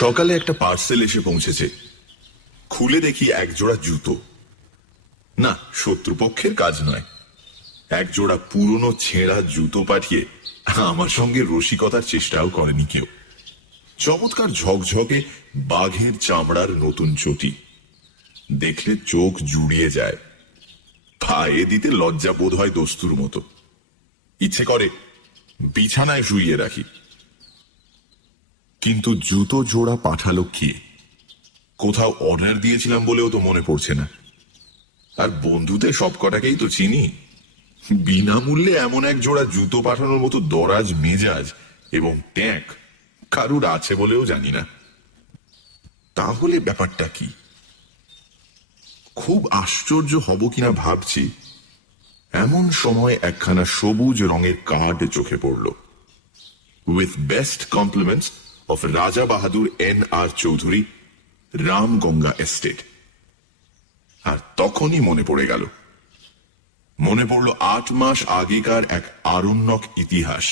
সকালে একটা পার্সেল এসে পৌঁছেছে। খুলে দেখি এক জোড়া জুতো। না, শত্রুপক্ষের কাজ নয়। এক জোড়া পুরনো ছেঁড়া জুতো পাঠিয়ে আমার সঙ্গে রসিকতার চেষ্টাও করেনি কেউ। চমৎকার ঝকঝকে বাঘের চামড়ার নতুন চটি, দেখলে চোখ জুড়িয়ে যায়। পায়ে দিতে লজ্জা বোধ হয় দস্তুর মতো, ইচ্ছে করে বিছানায় শুইয়ে রাখি। কিন্তু জুতো জোড়া পাঠালো কে? কোথাও অর্ডার দিয়েছিলাম বলেও তো মনে পড়ছে না। আর বন্ধুদের সব কটাকেই তো চিনি। বিনামূল্যে এমন এক জোড়া জুতো পাঠানোর মতো দরাজ মেজাজ এবং ট্যাঁক কারুর আছে বলেও জানি না। তাহলে ব্যাপারটা কি? খুব আশ্চর্য হব কিনা ভাবছি, এমন সময় একখানা সবুজ রঙের কার্ড চোখে পড়ল। উইথ বেস্ট কমপ্লিমেন্টস অফ রাজা বাহাদুর N.R. চৌধুরী, রামগঙ্গা এস্টেট। আর তখনই মনে পড়ে গেল, মনে পড়ল 8 মাস আগেকার এক আরণ্যক ইতিহাস,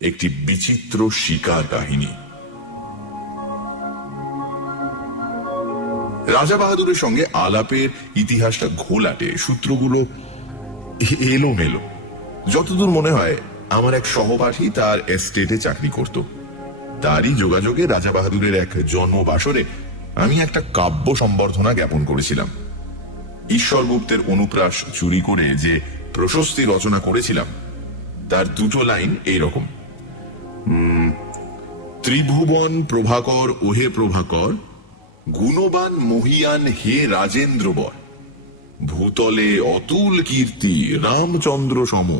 একটি বিচিত্র শিকার কাহিনী। রাজা বাহাদুরের সঙ্গে আলাপের ইতিহাসটা ঘোলাটে, সূত্রগুলো এলোমেলো। যতদূর মনে হয় আমার এক সহপাঠী তার এস্টেটে চাকরি করত। তারই যোগাযোগে রাজা বাহাদুরের এক জন্মবাসরে আমি একটা কাব্য সম্বর্ধনা জ্ঞাপন করেছিলাম। ঈশ্বরগুপ্তের অনুপ্রাস চুরি করে যে প্রশস্তি রচনা করেছিলাম তার দুটো লাইন এইরকম: ত্রিভুবন প্রভাকর ওহে প্রভাকর, গুণবান মহিয়ান হে রাজেন্দ্র বর, ভূতলে অতুল কীর্তি রামচন্দ্র সম,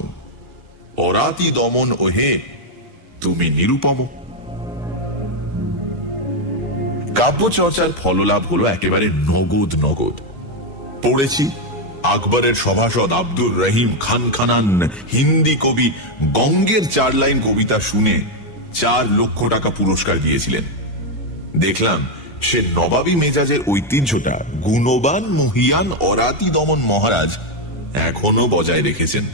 অরাতি দমন ওহে তুমি নিরুপম। কাব্য চর্চার ফললাভ হলো একেবারে নগদ নগদ। পড়েছি আকবরের সভাসদ আব্দুর রহিম খান খানান হিন্দি কবি বঙ্গের 4 লাইন কবিতা শুনে 4 লক্ষ টাকা পুরস্কার দিয়েছিলেন। দেখলাম সে নবাবী মেজাজের ঐতিহ্যটা গুণবান মহিয়ান অরাতি দমন মহারাজ এখনো বজায় রেখেছেন।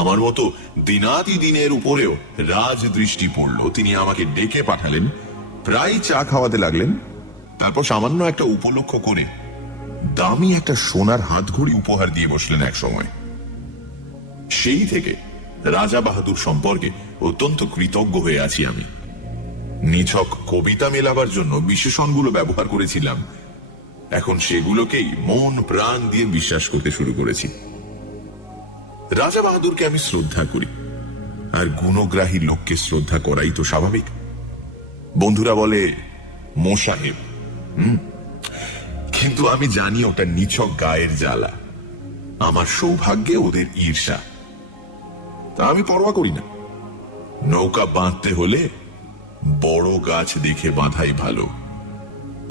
আমার মতো দিনাতি দিনের উপরেও রাজ দৃষ্টি পড়ল। তিনি আমাকে ডেকে পাঠালেন, প্রায় চা খাওয়াতে লাগলেন। তারপর সামান্য একটা উপলক্ষ করে দামি একটা সোনার হাতঘড়ি উপহার দিয়ে বসলেন এক সময়। সেই থেকে রাজা বাহাদুর সম্পর্কে অত্যন্ত কৃতজ্ঞ হয়ে আছি আমি। নিছক কবিতা মেলাবার জন্য বিশেষণগুলো ব্যবহার করেছিলাম, এখন সেগুলোকেই মন প্রাণ দিয়ে বিশ্বাস করতে শুরু করেছি। রাজা বাহাদুরকে আমি শ্রদ্ধা করি, আর গুণগ্রাহী লোককে শ্রদ্ধা করাই তো স্বাভাবিক। বন্ধুরা বলে মো সাহেব, কিন্তু আমি জানি ওটা নিছক গায়ের জ্বালা। আমার সৌভাগ্যে ওদের ঈর্ষা, তা আমি পরোয়া করি না। নৌকা বাঁধতে হলে বড় গাছ দেখে বাঁধাই ভালো,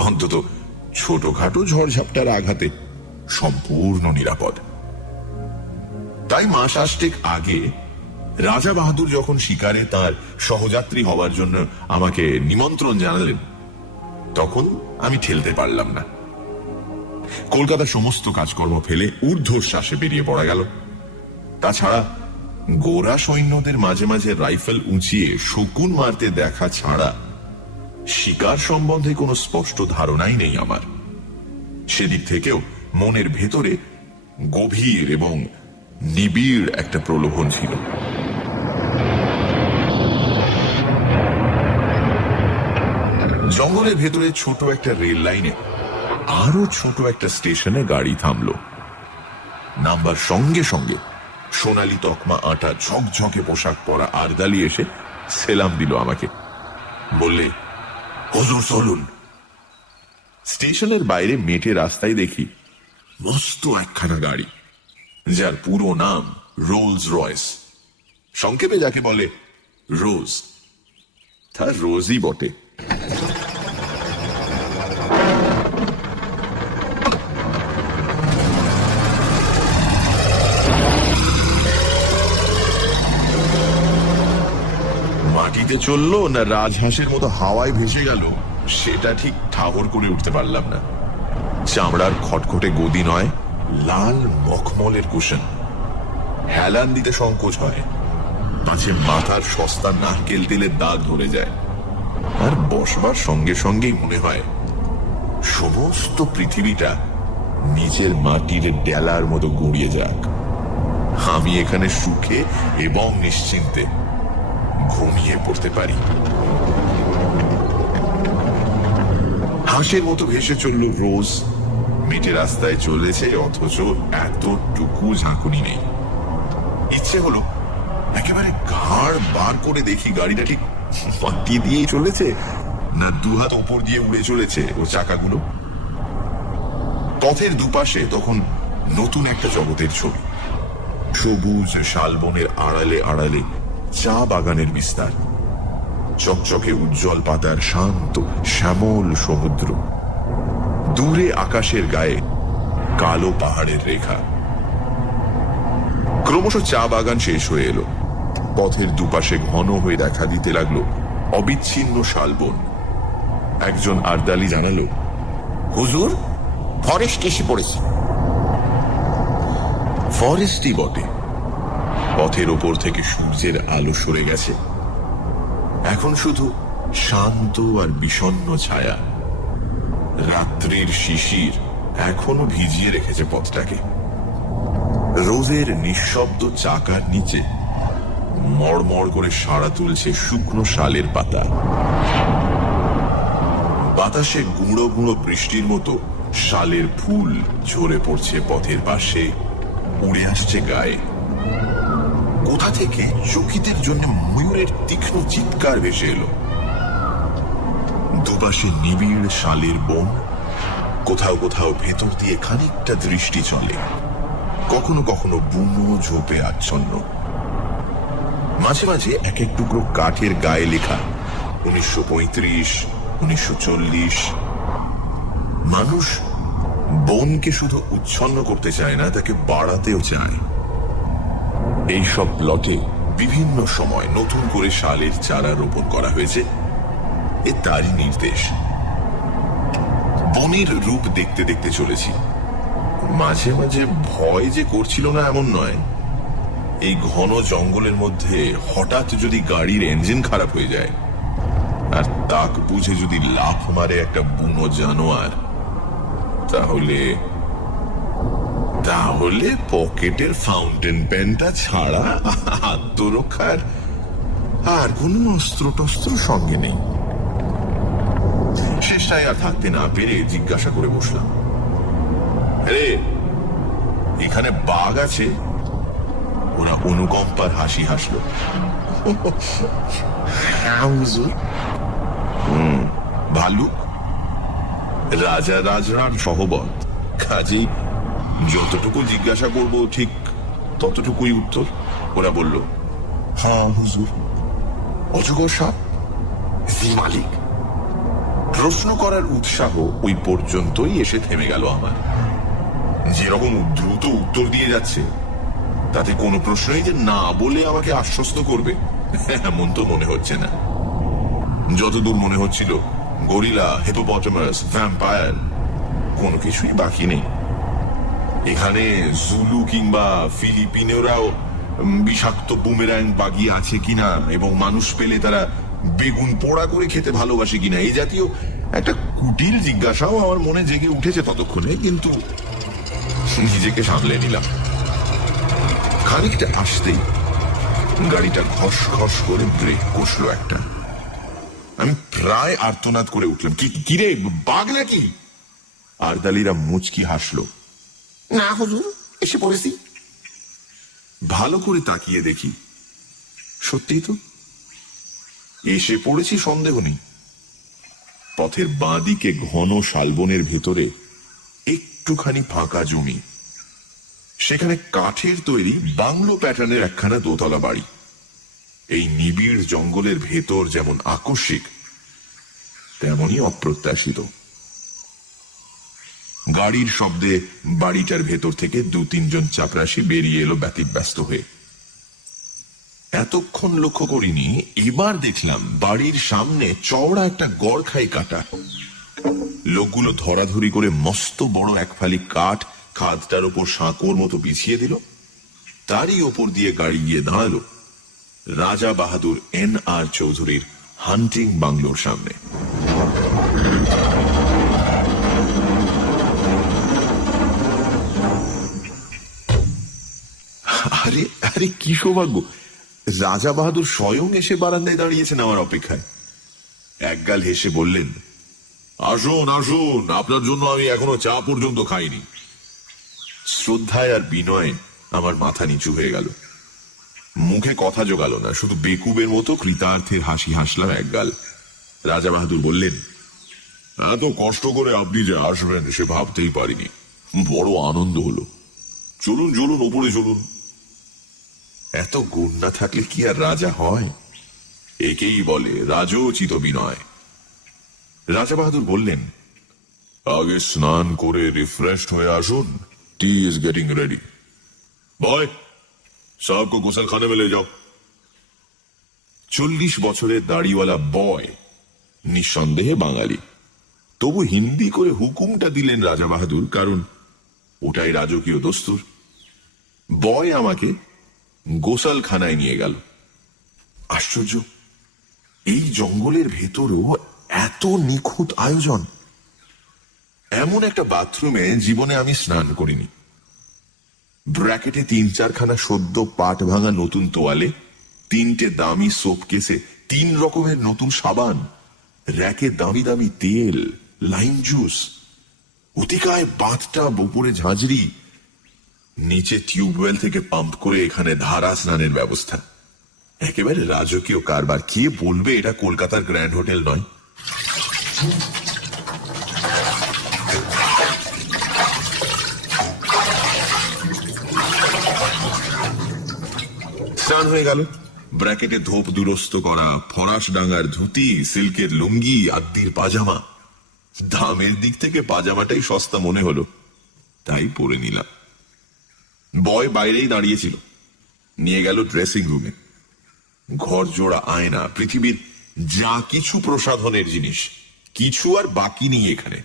অন্তত ছোটখাটো ঝড়ঝাপটার আঘাতে সম্পূর্ণ নিরাপদ। তাই মাস 8 আগে রাজা বাহাদুর যখন শিকারে তার সহযাত্রী হওয়ার জন্য আমাকে নিমন্ত্রণ জানালেন, তখন আমি ঠেলতে পারলাম না। কলকাতার সমস্ত কাজকর্ম ফেলে ঊর্ধ্বশ্বাসে বেরিয়ে পড়া গেল। তাছাড়া গোরা সৈন্যদের মাঝে মাঝে রাইফেল উঁচিয়ে শকুন মারতে দেখা ছাড়া শিকার সম্বন্ধে কোনো স্পষ্ট ধারণাই নেই আমার। সেদিক থেকেও মনের ভেতরে গভীর এবং নিবিড় একটা প্রলোভন ছিল। জঙ্গলের ভেতরে ছোট একটা রেল লাইনে আরো ছোট একটা স্টেশনে গাড়ি থামলো। নামবার সঙ্গে সঙ্গে সোনালি তকমা আটা ঝকঝকে পোশাক পরা আরদালি এসে সেলাম দিল আমাকে। বললে, হুজুর চলুন। স্টেশনের বাইরে মেটে রাস্তায় দেখি মস্ত একখানা গাড়ি, যার পুরো নাম রোলস রয়েস, সংক্ষেপে যাকে বলে রোজ। তার রোজই বটে। মাটিতে চললো না রাজহাঁসের মতো হাওয়ায় ভেসে গেল সেটা ঠিক ঠাহর করে উঠতে পারলাম না। চামড়ার খটখটে গদি নয়, লাল মখমলের কুশন। হেলান দিতে সংকোচ হয়, পাছে মাথার সস্তা নারকেল তেলের দাগ ধরে যায়। আর বসবার সঙ্গে সঙ্গেই মনে হয় সমস্ত পৃথিবীটা নিচের মাটির ডেলার মতো গড়িয়ে যাক, আমি এখানে সুখে এবং নিশ্চিন্তে ঘুমিয়ে পড়তে পারি। হাঁসের মতো ভেসে চলল রোজ, মেটে রাস্তায় চলেছে, অথচ এতটুকু ঝাঁকুনি নেই। ইচ্ছে হলো একেবারে ঘাড় বার করে দেখি গাড়িটা ঠিক মাটি দিয়েই চলেছে না দুহাত ওপর দিয়ে উড়ে চলেছে ও চাকাগুলো। পথের দুপাশে তখন নতুন একটা জগতের ছবি, সবুজ শালবনের আড়ালে আড়ালে চা বাগানের বিস্তার, চকচকে উজ্জ্বল পাতার শান্ত শ্যামল সমুদ্র, দূরে আকাশের গায়ে কালো পাহাড়ের রেখা। ক্রমশ চা বাগান শেষ হয়ে এলো, পথের দুপাশে ঘন হয়ে দেখা দিতে লাগলো অবিচ্ছিন্ন শালবন। একজন আরদালি জানালো, হুজুর, ফরেস্ট এসে পড়েছে। ফরেস্টই বটে। পথের ওপর থেকে সূর্যের আলো সরে গেছে, এখন শুধু শান্ত আর বিষণ্ণ ছায়া। রাত্রির শিশির এখনো ভিজিয়ে রেখেছে পথটাকে। রোজের নিঃশব্দ চাকার নিচে মড়মড় করে সাড়া তুলছে শুকনো শালের পাতা। বাতাসে গুঁড়ো গুঁড়ো বৃষ্টির মতো শালের ফুল ঝরে পড়ছে পথের পাশে, উড়ে আসছে গায়ে। কোথা থেকে চকিতের জন্য ময়ূরের তীক্ষ্ণ চিৎকার ভেসে এলো। দুপাশে নিবিড় শালের বন, কোথাও কোথাও ভেতর দিয়ে খানিকটা দৃষ্টি চলে, কখনো কখনো বুনো ঝোপে আচ্ছন্ন। মাঝে মাঝে এক এক টুকরো কাঠের গায়ে লেখা 1935, 1940। মানুষ বনকে শুধু উচ্ছন্ন করতে চায় না, তাকে বাড়াতেও চায়। এইসব প্লটে বিভিন্ন সময় নতুন করে শালের চারা রোপণ করা হয়েছে, এ তারই নির্দেশ। বনের রূপ দেখতে দেখতে চলেছি। মাঝে মাঝে ভয় যে করছিল না এমন নয়, এই ঘন জঙ্গলের মধ্যে হঠাৎ যদি গাড়ির ইঞ্জিন খারাপ হয়ে যায় আর তাক বুঝে যদি লাফ মারে একটা বুনো জানোয়ার, তাহলে তাহলে পকেটের ফাউন্টেন পেনটা ছাড়া আত্মরক্ষার আর কোন অস্ত্র টস্ত্র সঙ্গে নেই। শেষটায় আর থাকতে না পেরে জিজ্ঞাসা করে বসলাম, রে, এখানে বাঘ আছে? ওরা অনুকম্পার হাসি হাসলো। ভালুক? রাজা রাজরার সহবত, কাজেই যতটুকু জিজ্ঞাসা করব ঠিক ততটুকুই উত্তর। ওরা বলল, হ্যাঁ হুজুর। অজগর সাপ? জি মালিক। প্রশ্ন করার উৎসাহ ওই পর্যন্তই এসে থেমে গেল আমার। যেরকম দ্রুত উত্তর দিয়ে যাচ্ছে, তাতে কোনো প্রশ্নই যে না বলে আমাকে আশ্বস্ত করবে এমন তো মনে হচ্ছে না। যতদূর মনে হচ্ছিল গরিলা, হিপোপটেমাস, ভ্যাম্পায়ার কোনো কিছুই বাকি নেই। এখানে জুলু কিংবা ফিলিপিনোরাও বিষাক্ত বুমেরাং বাগিয়ে আছে কিনা এবং মানুষ পেলে তারা বেগুন পোড়া করে খেতে ভালোবাসে কিনা, এই জাতীয় একটা কুটিল জিজ্ঞাসাও আমার মনে জেগে উঠেছে ততক্ষণে, কিন্তু নিজেকে সামলে নিলাম। খানিকটা আসতেই গাড়িটা ঘস ঘস করে ব্রেক কষলো একটা। আমি প্রায় আর্তনাদ করে উঠলাম, কিরে বাঘ নাকি? আরদালিরা মুচকি হাসলো। না হুজুর, এসে পড়েছি। ভালো করে তাকিয়ে দেখি, সত্যিই তো এসে পড়েছি, সন্দেহ নেই। পথের বাঁ দিকে ঘন শালবনের ভেতরে একটুখানি ফাঁকা জমি, সেখানে কাঠের তৈরি বাংলো প্যাটার্নের একখানা দোতলা বাড়ি। এই নিবিড় জঙ্গলের ভেতর যেমন আকস্মিক, তেমনই অপ্রত্যাশিত। গাড়ির শব্দে বাড়িটার ভেতর থেকে 2-3 জন চাপরাশি বেরিয়ে এলো ব্যতিব্যস্ত হয়ে। এতক্ষণ লক্ষ্য করিনি, এবার দেখলাম বাড়ির সামনে চওড়া একটা গড়খাই কাটা। লোকগুলো ধরাধরি করে মস্ত বড় এক ফালি কাঠ খাদটার ওপর সাঁকোর মতো বিছিয়ে দিল। তারই ওপর দিয়ে গাড়ি গিয়ে দাঁড়ালো রাজা বাহাদুর N.R. চৌধুরীর হান্টিং বাংলোর সামনে। আরে আরে কি সৌভাগ্য, রাজা বাহাদুর স্বয়ং এসে বারান্দায় দাঁড়িয়েছেন আমার অপেক্ষায়। একগাল হেসে বললেন, আসুন আসুন, আপনার জন্য আমি এখনো চা পর্যন্ত খাইনি। শ্রদ্ধায় আর বিনয়ে আমার মাথা নিচু হয়ে গেল। মুখে কথা জোগালো না, শুধু বেকুবের মতো কৃতার্থের হাসি হাসলাম একগাল। রাজা বাহাদুর বললেন, এত কষ্ট করে আপনি যে আসবেন সে ভাবতেই পারিনি, বড় আনন্দ হলো। চলুন চলুন, ওপরে চলুন। এত গুণ না থাকলে কি আর রাজা হয়? একেই বলে রাজোচিত বিনয়। রাজা বাহাদুর বললেন, আগে স্নান করে রিফ্রেশড হয়ে আসুন, টি ইজ গেটিং রেডি। বয়, সাহব কো গোসলখানে में ले जाओ। 40 বছরের দাড়িওয়ালা বয়, নিঃসন্দেহে বাঙালি, তবু হিন্দি করে হুকুমটা দিলেন রাজা বাহাদুর, কারণ ওটাই রাজকীয় দস্তুর। বয় আমাকে গোসলখানায় নিয়ে গেল। আশ্চর্য, এই জঙ্গলের ভেতরেও এত নিখুঁত আয়োজন। এমন একটা বাথরুমে জীবনে আমি স্নান করিনি। ব্র্যাকেটে 3-4খানা সদ্য পাট ভাঙা নতুন তোয়ালে, 3টে দামি সোপ কেসে 3 রকমের নতুন সাবান, র্যাকে দামি দামি তেল, লাইম জুস, অতিকায় বাথটা উপরে ঝাঁঝরি, নিচে টিউবওয়েল থেকে পাম্প করে এখানে ধারা স্নানের ব্যবস্থা। একেবারে রাজকীয় কারবার। কে বলবে এটা কলকাতার গ্র্যান্ড হোটেল নয়? স্নান হয়ে গেল। ব্র্যাকেটে ধোপ দুরস্ত করা ফরাস ডাঙ্গার ধুতি, সিল্কের লুঙ্গি, আদ্যির পাজামা। দামের দিক থেকে পাজামাটাই সস্তা মনে হলো, তাই পরে নিলাম। বয় বাইরেই দাঁড়িয়েছিল, নিয়ে গেল ড্রেসিং রুমে। ঘর জোড়া আয়না, পৃথিবীর যা কিছু প্রসাধনের জিনিস, কিছু আর বাকি নেই এখানে।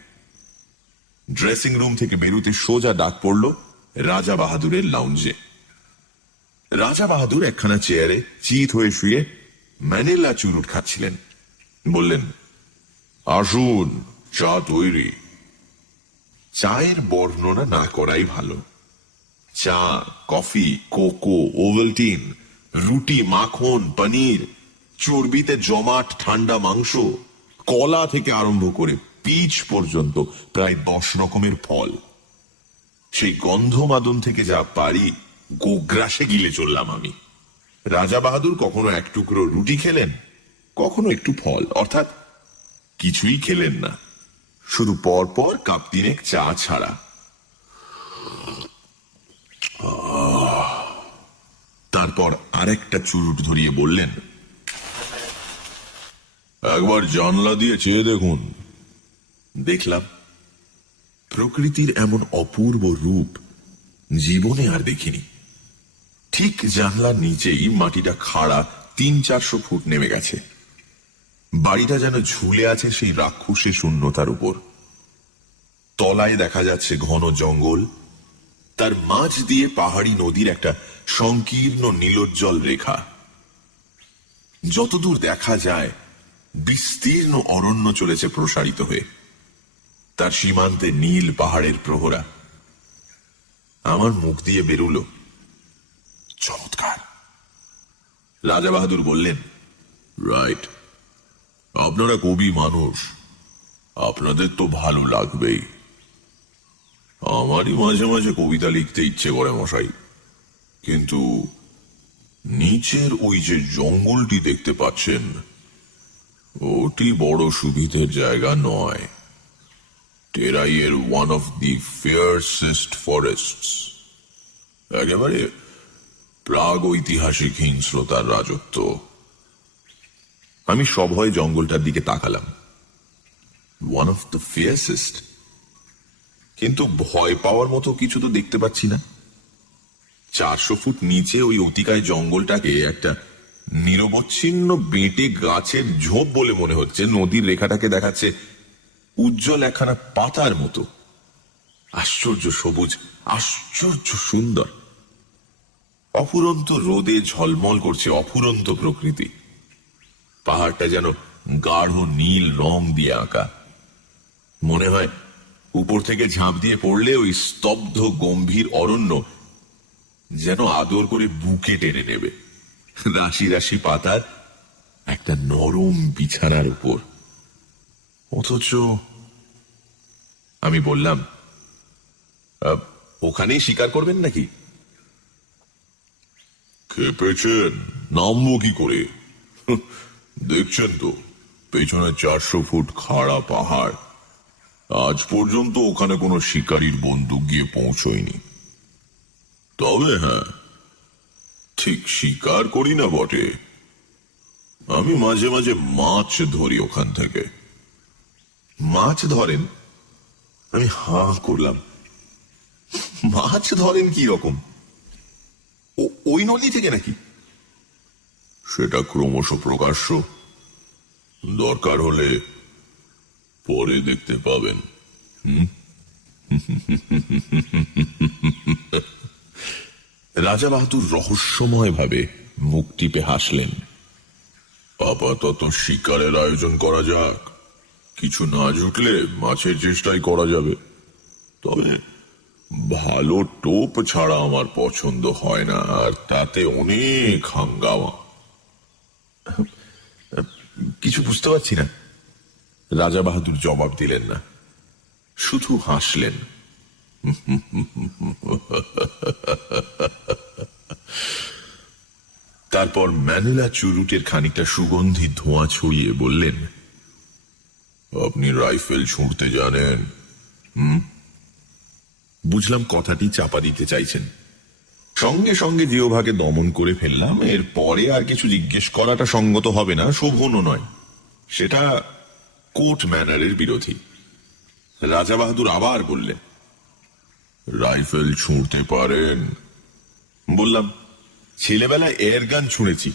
ড্রেসিং রুম থেকে বেরুতে সোজা ডাক পড়ল রাজা বাহাদুরের লাউঞ্জে। রাজা বাহাদুর একখানা চেয়ারে চিত হয়ে শুয়ে ম্যানিলা চুরুট খাচ্ছিলেন। বললেন, আসুন, চা তৈরি। চায়ের বর্ণনা না করাই ভালো। চা, কফি, কোকো, ওভালটিন, রুটি, মাখন, পনির, চর্বিতে জমাট ঠান্ডা মাংস, কলা থেকে আরম্ভ করে পিচ পর্যন্ত প্রায় 10 রকমের ফল। সেই গন্ধমাদন থেকে যা পারি গোগ্রাসে গিলে চললাম আমি। রাজা বাহাদুর কখনো এক টুকরো রুটি খেলেন, কখনো একটু ফল, অর্থাৎ কিছুই খেলেন না, শুধু পর পর কাপ 3 চা ছাড়া। তারপর আরেকটা চুরুট ধরিয়ে বললেন, একবার জানলা দিয়ে চেয়ে দেখুন। দেখলাম। প্রকৃতির এমন অপূর্ব রূপ জীবনে আর দেখিনি। ঠিক জানলার নিচেই মাটিটা খাড়া 300-400 ফুট নেমে গেছে। বাড়িটা যেন ঝুলে আছে সেই রাক্ষসে শূন্যতার উপর। তলায় দেখা যাচ্ছে ঘন জঙ্গল, তার মাঝ দিয়ে পাহাড়ি নদীর একটা সংকীর্ণ নীলোজ্জ্বল রেখা। যতদূর দেখা যায় বিস্তীর্ণ অরণ্য চলেছে প্রসারিত হয়ে, তার সীমান্তে নীল পাহাড়ের প্রহরা। আমার মুখ দিয়ে বেরুল, চমৎকার। রাজা বাহাদুর বললেন, রাইট, আপনারা কবি মানুষ, আপনাদের তো ভালো লাগবেই। আমারই মাঝে মাঝে কবিতা লিখতে ইচ্ছে করে মশাই, কিন্তু নিচের ওই যে জঙ্গলটি দেখতে পাচ্ছেন, ওটি বড় সুবিধের জায়গা নয়। টেরাইয়ের ওয়ান অফ দি ফিয়ারসেস্ট ফরেস্টস, একেবারে প্রাগ ঐতিহাসিক হিংস্রতার রাজত্ব। আমি সভয়ে জঙ্গলটার দিকে তাকালাম। ওয়ান অফ দ্য ফিয়ারসেস্ট, কিন্তু ভয় পাওয়ার মতো কিছু তো দেখতে পাচ্ছি না। 400 ফুট নিচে ওই অতিকায় জঙ্গলটাকে একটা নিরবচ্ছিন্ন বেঁটে গাছের ঝোপ বলে মনে হচ্ছে। নদীর রেখাটাকে দেখাচ্ছে উজ্জ্বল একখানা পাতার মতো। আশ্চর্য সবুজ, আশ্চর্য সুন্দর। অফুরন্ত রোদে ঝলমল করছে অফুরন্ত প্রকৃতি। পাহাড়টা যেন গাঢ় নীল রং দিয়ে আঁকা। মনে হয় উপর থেকে ঝাঁপ দিয়ে পড়লে ওই স্তব্ধ গম্ভীর অরণ্য যেন আদর করে বুকে টেনে নেবে, রাশি রাশি পাতার একটা নরম বিছানার উপর। অথচ আমি বললাম, ওখানেই শিকার করবেন নাকি? খেপেছেন, নামবো কি করে? দেখছেন তো পেছনে 400 ফুট খাড়া পাহাড়। আজ পর্যন্ত ওখানে কোনো শিকারীর বন্দুক গিয়ে পৌঁছয়নি। তবে হ্যাঁ, ঠিক শিকার করি না বটে, আমি মাঝে মাঝে মাছ ধরি ওখান থেকে। মাছ ধরেন? আমি হাঁ করলাম। মাছ ধরেন কি রকম? ওই নদী থেকে নাকি? সেটা ক্রমশ প্রকাশ্য, দরকার হলে পরে দেখতে পাবেন। রাজা বাহাদুর রহস্যময় ভাবে মুখ টিপে হাসলেন। আপাতত শিকারের আয়োজন করা যাক, কিছু না জুটলে মাছের চেষ্টাই করা যাবে। তবে ভালো টোপ ছাড়া আমার পছন্দ হয় না, আর তাতে অনেক হাঙ্গামা। কিছু বুঝতে পারছি না। রাজা বাহাদুর জবাব দিলেন না, শুধু হাসলেন। তারপর ম্যানুলা চুরুটের খানিকটা সুগন্ধি ধোঁয়া ছড়িয়ে বললেন, আপনি রাইফেল ছুঁড়তে জানেন? বুঝলাম কথাটি চাপা দিতে চাইছেন। সঙ্গে সঙ্গে জিহ্বাকে দমন করে ফেললাম। এর পরে আর কিছু জিজ্ঞেস করাটা সঙ্গত হবে না, শোভনও নয়। সেটা কোর্ট ম্যানারের বিরোধী। রাজা বাহাদুর আবার বললেন, রাইফেল ছুঁড়তে পারেন? বললাম, ছেলেবেলায় এয়ার গান ছুঁড়েছি।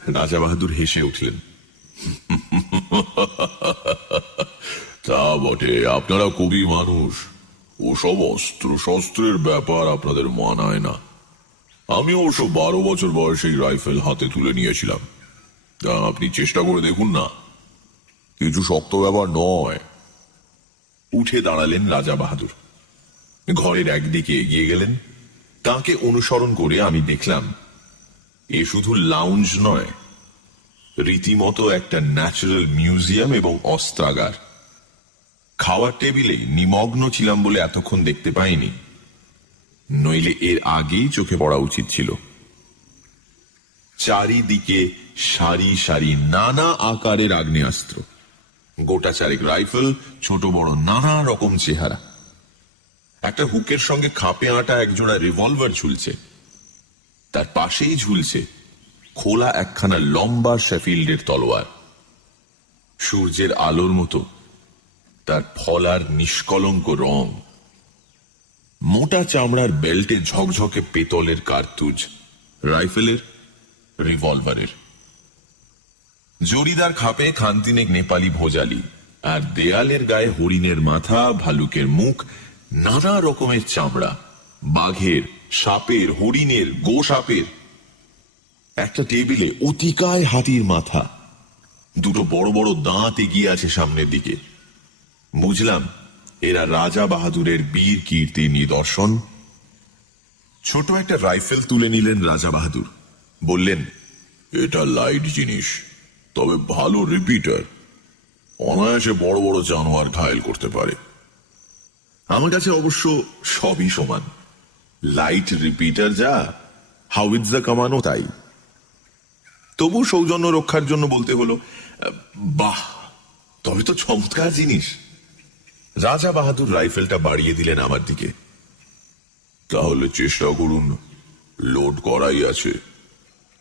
রাজা বাহাদুর হেসে উঠলেন, তা বটে, আপনারা কবি মানুষ, ওসব অস্ত্র শস্ত্রের ব্যাপার আপনাদের মানায় না। আমি অবশ্য 12 বছর বয়সে রাইফেল হাতে তুলে নিয়েছিলাম। আপনি চেষ্টা করে দেখুন না, কিছু শক্ত ব্যাপার নয়। উঠে দাঁড়ালেন রাজা বাহাদুর, ঘরের একদিকে এগিয়ে গেলেন। তাকে অনুসরণ করে আমি দেখলাম এ শুধু লাউঞ্জ নয়, রীতিমতো একটা ন্যাচারাল মিউজিয়াম এবং অস্ত্রাগার। খাওয়ার টেবিলে নিমগ্ন ছিলাম বলে এতক্ষণ দেখতে পাইনি, নইলে এর আগেই চোখে পড়া উচিত ছিল। চারিদিকে সারি সারি নানা আকারের আগ্নেয়াস্ত্র, গোটা চারেক রাইফেল, ছোট বড় নানা রকম চেহারা। একটা হুকের সঙ্গে খাপে আটা একজোড়া রিভলভার ঝুলছে, তার পাশেই ঝুলছে খোলা একখানা লম্বা শেফিল্ডের তলোয়ার। সূর্যের আলোর মতো তার ফলার নিষ্কলঙ্ক রং। মোটা চামড়ার বেল্টে ঝকঝকে পেতলের কার্তুজ, রাইফেলের, রিভলভারের। জরিদার খাপে খানতিনেক নেপালি ভোজালি, আর দেয়ালের গায়ে হরিণের মাথা, ভালুকের মুখ, নানা রকমের চামড়া, বাঘের, সাপের, হরিণের, গো সাপের। একটা টেবিলে অতিকায় হাতির মাথা, দুটো বড় বড় দাঁত এগিয়ে আছে সামনের দিকে। বুঝলাম এরা রাজা বাহাদুরের বীর কীর্তির নিদর্শন। ছোট একটা রাইফেল তুলে নিলেন রাজা বাহাদুর, বললেন, এটা লাইট জিনিস, তবে ভালো রিপিটার, অনায়াসে বড় বড় জানোয়ার ঘায়েল করতে পারে। আমার কাছে অবশ্য সবই সমান, লাইট রিপিটার যা, হাউইটজার কামানো তাই। তবু সৌজন্য রক্ষার জন্য বলতে হলো, বাহ, তবে তো চমৎকার জিনিস। রাজা বাহাদুর রাইফেলটা বাড়িয়ে দিলেন আমার দিকে। তাহলে চেষ্টা করুন, লোড করাই আছে,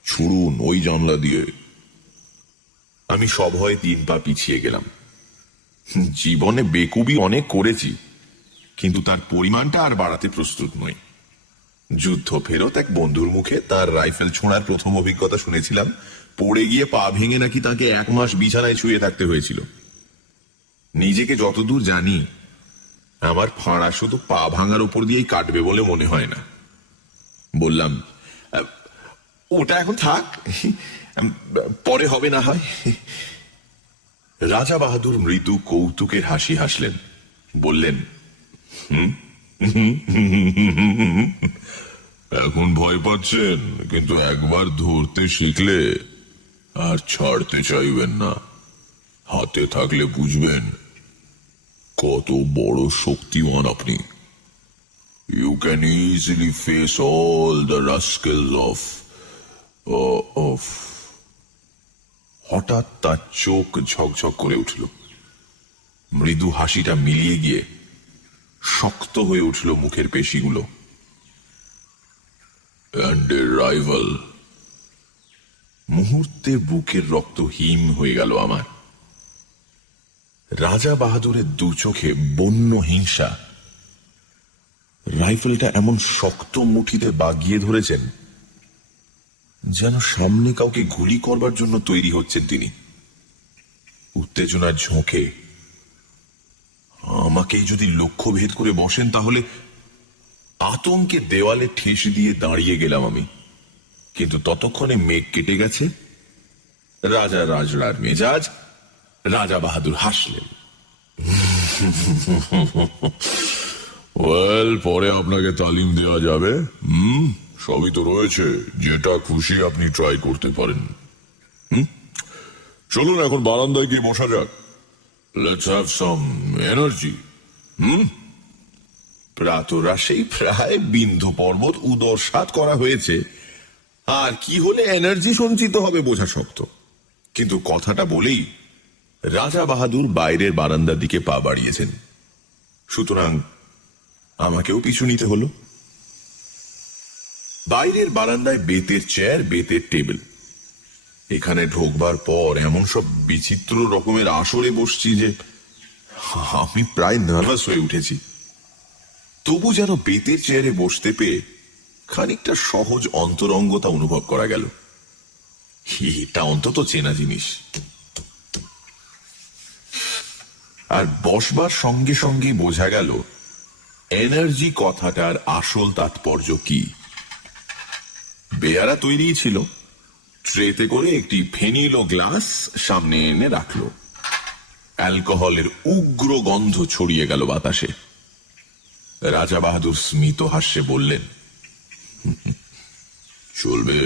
ছুড়ুন ওই জানলা দিয়ে। আমি সভয়ে 3 পা পিছিয়ে গেলাম। জীবনে বেকুবি অনেক করেছি, কিন্তু তার পরিমাণটা আর বাড়াতে প্রস্তুত নই। যুদ্ধ ফেরত এক বন্ধুর মুখে তার রাইফেল ছোঁড়ার প্রথম অভিজ্ঞতা শুনেছিলাম। পড়ে গিয়ে পা ভেঙে নাকি তাকে 1 মাস বিছানায় শুয়ে থাকতে হয়েছিল। নিজেকে যতদূর জানি, আমার ফাঁড়া শুধু পা ভাঙার উপর দিয়েই কাটবে বলে মনে হয় না। বললাম, ওটা এখন থাক, পরে হবে না হয়। রাজা বাহাদুর মৃদু কৌতুকের হাসি হাসলেন, বললেন, এখন ভয় পাচ্ছেন, কিন্তু একবার ধরতে শিখলে আর ছাড়তে চাইবেন না। হাতে থাকলে বুঝবেন কত বড় শক্তিমান আপনি। You can easily face all the rascals of. হঠাৎ তার চোখ ঝকঝক করে উঠল, মৃদু হাসিটা মিলিয়ে গিয়ে শক্ত হয়ে উঠল মুখের পেশিগুলো। And a rival. মুহূর্তে বুকের রক্ত হিম হয়ে গেল আমার। রাজা বাহাদুরের দু চোখে বন্য হিংসা। রাইফেলটা এমন শক্ত মুঠিতে বাগিয়ে ধরেছেন যেন সামনে কাউকে গুলি করবার জন্য তৈরি হচ্ছেন তিনি। উত্তেজনার ঝোঁকে আমাকেই যদি লক্ষ্য ভেদ করে বসেন, তাহলে আতঙ্কে দেওয়ালে ঠেস দিয়ে দাঁড়িয়ে গেলাম আমি। কিন্তু ততক্ষণে মেঘ কেটে গেছে। রাজা রাজড়ার মেজাজ। রাজা বাহাদুর হাসলেন। ওয়েল, পরে আপনাকে তালিম দেওয়া যাবে। সবই তো রয়েছে, যেটা খুশি আপনি ট্রাই করতে পারেন। চলুন এখন বারান্দায় গিয়ে বসা যাক। Let's have some energy. প্রাতরাশেই প্রায় বিন্ধু পর্বত উদরসাৎ করা হয়েছে, আর কি হলে এনার্জি সঞ্চিত হবে বোঝা শক্ত। কিন্তু কথাটা বলেই রাজা বাহাদুর বাইরের বারান্দার দিকে পা বাড়িয়েছেন, সুতরাং আমাকেও পিছু নিতে হলো। বাইরের বারান্দায় বেতের চেয়ার, বেতের টেবিল। এখানে ঢোকবার পর এমন সব বিচিত্র রকমের আসরে বসছি যে আমি প্রায় নার্ভাস হয়ে উঠেছি। তবু যেন বেতের চেয়ারে বসতে পেয়ে খানিকটা সহজ অন্তরঙ্গতা অনুভব করা গেল। এটা অন্তত চেনা জিনিস। আর বসবার সঙ্গে সঙ্গে বোঝা গেল এনার্জি কথাটার আসল তাৎপর্য কি। বেয়ারা তৈরি ছিল, ট্রেতে করে একটি ফেনিল ও গ্লাস সামনে এনে রাখলো। অ্যালকোহলের উগ্র গন্ধ ছড়িয়ে গেল বাতাসে। রাজা বাহাদুর স্মিত হাস্যে বললেন, চলবে?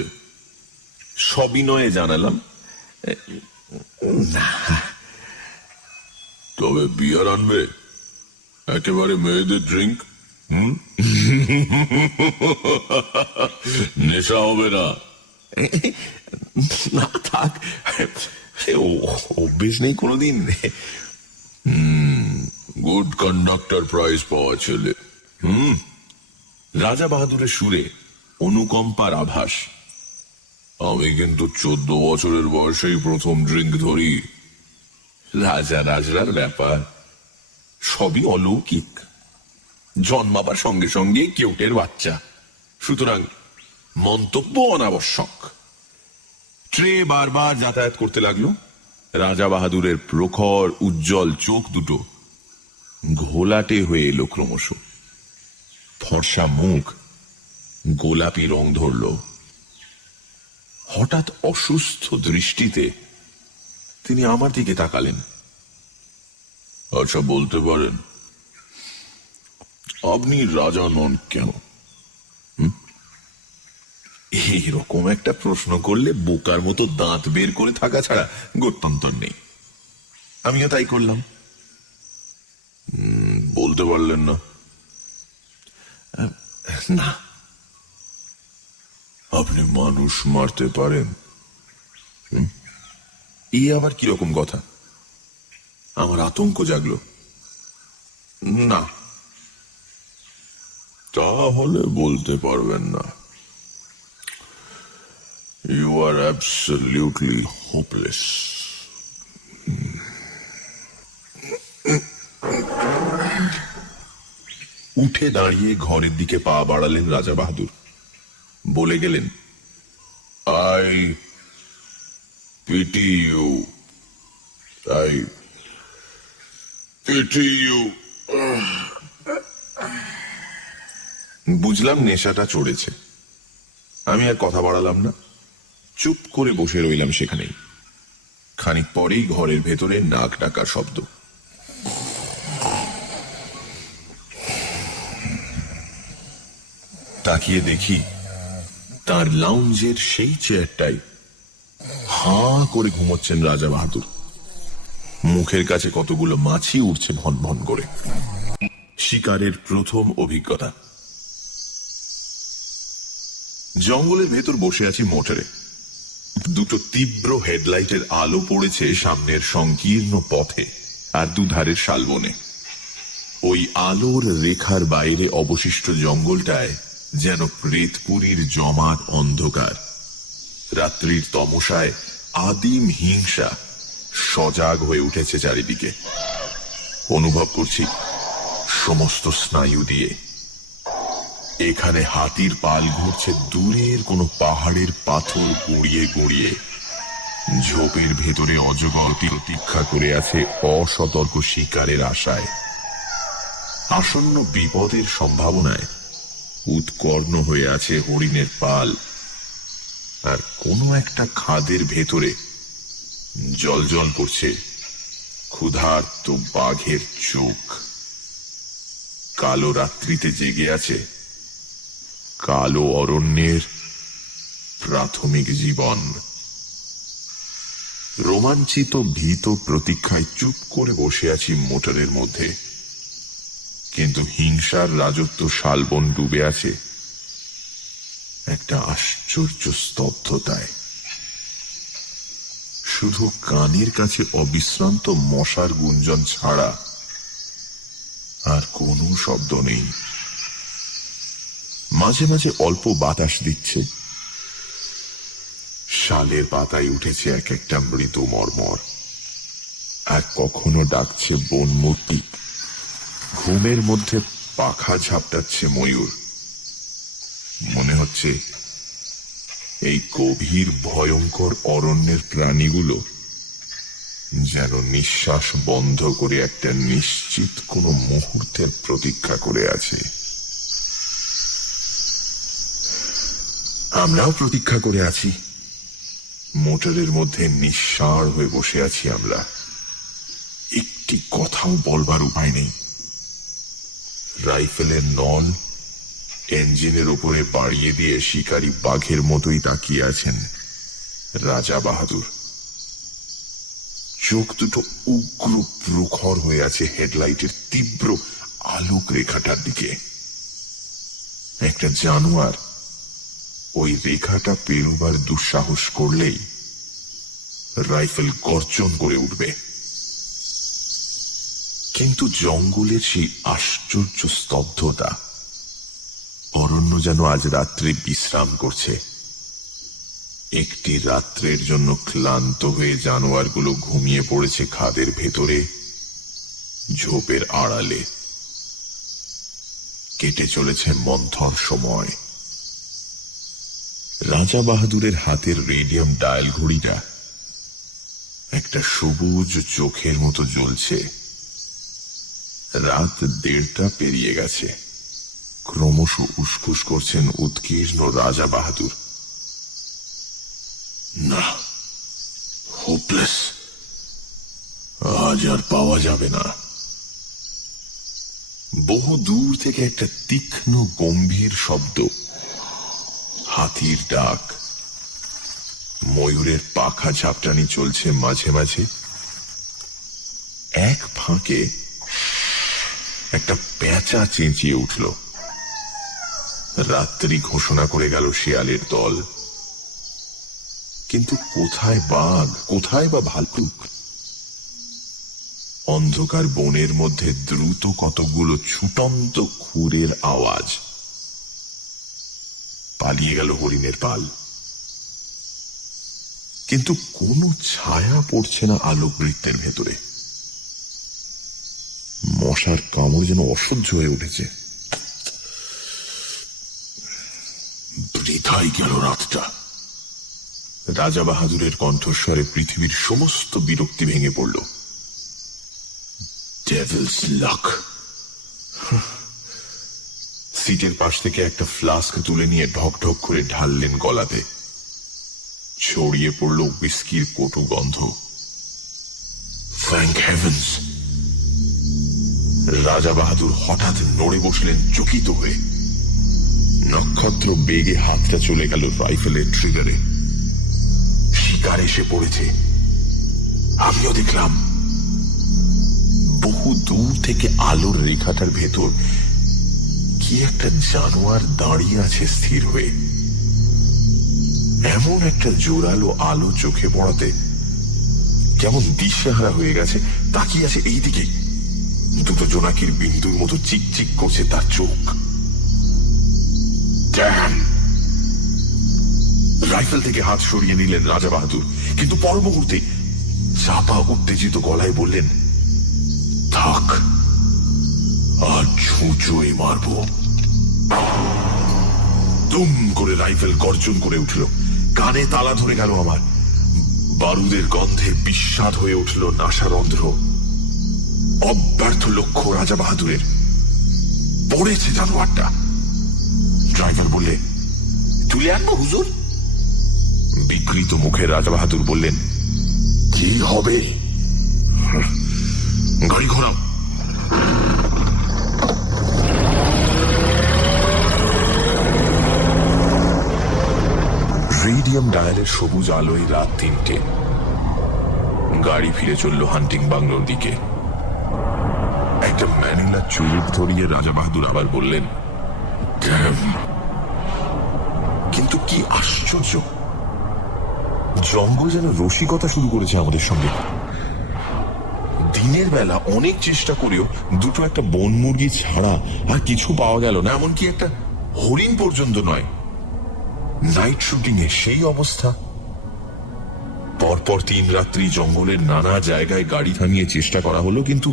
সবিনয়ে জানালাম, না। তবে বিয়ার আনবে? একেবারে মেয়েদের ড্রিঙ্ক? নেশা হবে না? না থাক, অভ্যেস নেই কোনোদিন। গুড কন্ডাক্টর প্রাইজ পাওয়া ছেলে। রাজা বাহাদুরের সুরে অনুকম্পার আভাস। আমি কিন্তু 14 বছরের বয়সেই প্রথম ড্রিঙ্ক ধরি। রাজা রাজরার ব্যাপার, সবই অলৌকিক। জন্মাবার সঙ্গে সঙ্গে কেউটের বাচ্চা, সুতরাং মন্তব্য অনাবশ্যক। ট্রে বারবার যাতায়াত করতে লাগলো। রাজা বাহাদুরের প্রখর উজ্জ্বল চোখ দুটো ঘোলাটে হয়ে এলো ক্রমশ। ফর্সা মুখ গোলাপি রং ধরল। হঠাৎ অসুস্থ দৃষ্টিতে তিনি আমার দিকে তাকালেন। আচ্ছা, বলতে পারেন আপনি রাজা নন কেন? এইরকম একটা প্রশ্ন করলে বোকার মতো দাঁত বের করে থাকা ছাড়া গত্যন্তর নেই। আমিও তাই করলাম। বলতে পারলেন না? না। আপনি মানুষ মারতে পারেন? এই আবার কিরকম কথা? আমার আতঙ্ক জাগলো। না। তাহলে বলতে পারবেন না। You are absolutely hopeless. উঠে দাঁড়িয়ে ঘরের দিকে পা বাড়ালেন রাজা বাহাদুর। বলে গেলেন, I pity you. I pity you. বুঝলাম নেশাটা চড়েছে। আমি আর কথা বাড়ালাম না। চুপ করে বসে রইলাম সেখানেই। খানিক পরেই ঘরের ভেতরে নাক ডাকার শব্দ। তাকিয়ে দেখি তার লাউঞ্জের সেই চেয়ারটাই হাঁ করে ঘুমোচ্ছেন রাজা বাহাদুর। মুখের কাছে কতগুলো মাছি উঠছে ভন ভন করে। শিকারের প্রথম অভিজ্ঞতা। জঙ্গলের ভেতর বসে আছি মোটরে। দুটো তীব্র হেডলাইটের আলো পড়েছে সামনের সংকীর্ণ পথে আর দুধারের শালবনে। ওই আলোর রেখার বাইরে অবশিষ্ট জঙ্গলটায় যেন প্রেতপুরীর জমাট অন্ধকার। রাত্রির তমসায় আদিম হিংসা সজাগ হয়ে উঠেছে চারিদিকে। অনুভব করছি সমস্ত স্নায়ু দিয়ে এখানে হাতির পাল ঘুরছে দূরের কোনো পাহাড়ের পাথর গড়িয়ে গড়িয়ে। ঝোপের ভেতরে অজগর প্রতীক্ষা করে আছে অসতর্ক শিকারের আশায়। আসন্ন বিপদের সম্ভাবনায় উৎকর্ণ হয়ে আছে হরিণের পাল। আর কোনো একটা খাদের ভেতরে জলজল করছে ক্ষুধার্ত বাঘের চোখ। কালো রাত্রিতে জেগে আছে কালো অরণ্যের প্রাথমিক জীবন। রোমাঞ্চিত ভীত প্রতীক্ষায় চুপ করে বসে আছি মোটরের মধ্যে। কিন্তু হিংসার রাজত্ব শালবন ডুবে আছে একটা আশ্চর্য স্তব্ধতায়। শুধু কানের কাছে অবিশ্রান্ত মশার গুঞ্জন ছাড়া আর কোনো শব্দ নেই। মাঝে মাঝে অল্প বাতাস দিচ্ছে। শালের পাতায় উঠেছে এক একটা মৃত মর্মর। আর কখনো ডাকছে বনমূর্তি। ঘুমের মধ্যে পাখা ঝাপটাচ্ছে ময়ূর। মনে হচ্ছে এই গভীর ভয়ঙ্কর অরণ্যের প্রাণীগুলো যেন নিঃশ্বাস বন্ধ করে একটা নিশ্চিত কোনো মুহূর্তের প্রতীক্ষা করে আছে। আমরাও প্রতীক্ষা করে আছি। মোটরের মধ্যে নিঃসাড় হয়ে বসে আছি আমরা। একটি কথাও বলবার উপায় নেই। রাইফেলের নল ইঞ্জিনের উপরে বাড়িয়ে দিয়ে শিকারী বাঘের মতোই তাকিয়ে আছেন রাজা বাহাদুর। চোখ দুটো উগ্র প্রখর হয়ে আছে হেডলাইটের তীব্র আলোক রেখাটার দিকে। একটা জানোয়ার ওই রেখাটা পেরোবার দুঃসাহস করলেই রাইফেল গর্জন করে উঠবে। কিন্তু জঙ্গলের সেই আশ্চর্য স্তব্ধতা। অরণ্য যেন আজ রাত্রে বিশ্রাম করছে। একটি রাত্রের জন্য ক্লান্ত হয়ে জানোয়ারগুলো ঘুমিয়ে পড়েছে খাদের ভেতরে ঝোপের আড়ালে। কেটে চলেছে মন্থর সময়। রাজা বাহাদুরের হাতের রেডিয়াম ডায়াল ঘড়িটা একটা সবুজ চোখের মতো জ্বলছে। রাত 1:30 পেরিয়ে গেছে। ক্রমশ উসখুস করছেন উৎকীর্ণ রাজা বাহাদুর। না, হোপলেস, আজ আর পাওয়া যাবে না। বহু দূর থেকে একটা তীক্ষ্ণ গম্ভীর শব্দ, হাতির ডাক, ময়ূরের পাখা ঝাপটানি চলছে মাঝে মাঝে। এক ফাঁকে একটা পেঁচা চেঁচিয়ে উঠল। রাত্রি ঘোষণা করে গেল শিয়ালের দল। কিন্তু কোথায় বাঘ, কোথায় বা ভাল্লুক? অন্ধকার বনের মধ্যে দ্রুত কতগুলো ছুটন্ত খুরের আওয়াজ। পালিয়ে গেল হরিণের পাল। কিন্তু কোনো ছায়া পড়ছে না আলোকবৃত্তের ভেতরে। মশার কামড় যেন অসহ্য হয়ে উঠেছে। বৃথাই গেল রাতটা। রাজা বাহাদুরের কণ্ঠস্বরে পৃথিবীর সমস্ত বিরক্তি ভেঙে পড়ল। ডেভিলস লাক। সিটের পাশ থেকে একটা ফ্লাস্ক তুলে নিয়ে ঢক ঢক করে ঢাললেন গলাতে। ছড়িয়ে পড়ল উইস্কির কটু গন্ধ। Thank heavens! রাজা বাহাদুর হঠাৎ নড়ে বসলেন চকিত হয়ে। নক্ষত্র বেগে হাতটা চলে গেল রাইফেলের ট্রিগারে। শিকার এসে পড়েছে। আমিও দেখলাম বহু দূর থেকে আলোর রেখাটার ভেতর কি একটা জানোয়ার দাঁড়িয়ে আছে স্থির হয়ে। এমন একটা জোরালো আলো চোখে পড়াতে কেমন দিশেহারা হয়ে গেছে, তাকিয়ে আছে এই দিকে। দুটো জোনাকির বিন্দুর মতো চিকচিক করছে তার চোখ। রাইফেল থেকে হাত সরিয়ে নিলেন রাজা বাহাদুর, কিন্তু পর মুহূর্তে চাপা উত্তেজিত গলায় বললেন, থাক, আর ছুঁচোয় মারব। দুম করে রাইফেল গর্জন করে উঠল। কানে তালা ধরে গেল আমার। বারুদের গন্ধে বিস্বাদ হয়ে উঠল নাসারন্ধ্র। অব্যর্থ লক্ষ্য রাজা বাহাদুরের। পড়েছে জানোয়ারটা। ড্রাইভার বললে, তুলে আনবো হুজুর? বিকৃত মুখে রাজা বাহাদুর বললেন, কি হবে? গাড়ি ঘোরাও। রেডিয়াম ডায়ালের সবুজ আলোয় রাত 3টে। গাড়ি ফিরে চলল হান্টিং বাংলোর দিকে। একটা ম্যানিলা চুরুট ধরিয়ে রাজা বাহাদুর আবার বললেন, কিন্তু কি আশ্চর্য, জঙ্গল যেন রসিকতা শুরু করেছে আমাদের সঙ্গে। দিনের বেলা অনেক চেষ্টা করেও দুটো একটা বন মুরগি ছাড়া আর কিছু পাওয়া গেল না, এমনকি একটা হরিণ পর্যন্ত নয়। নাইট শুটিং এ সেই অবস্থা। পরপর 3 রাত্রি জঙ্গলের নানা জায়গায় গাড়ি থামিয়ে চেষ্টা করা হলো, কিন্তু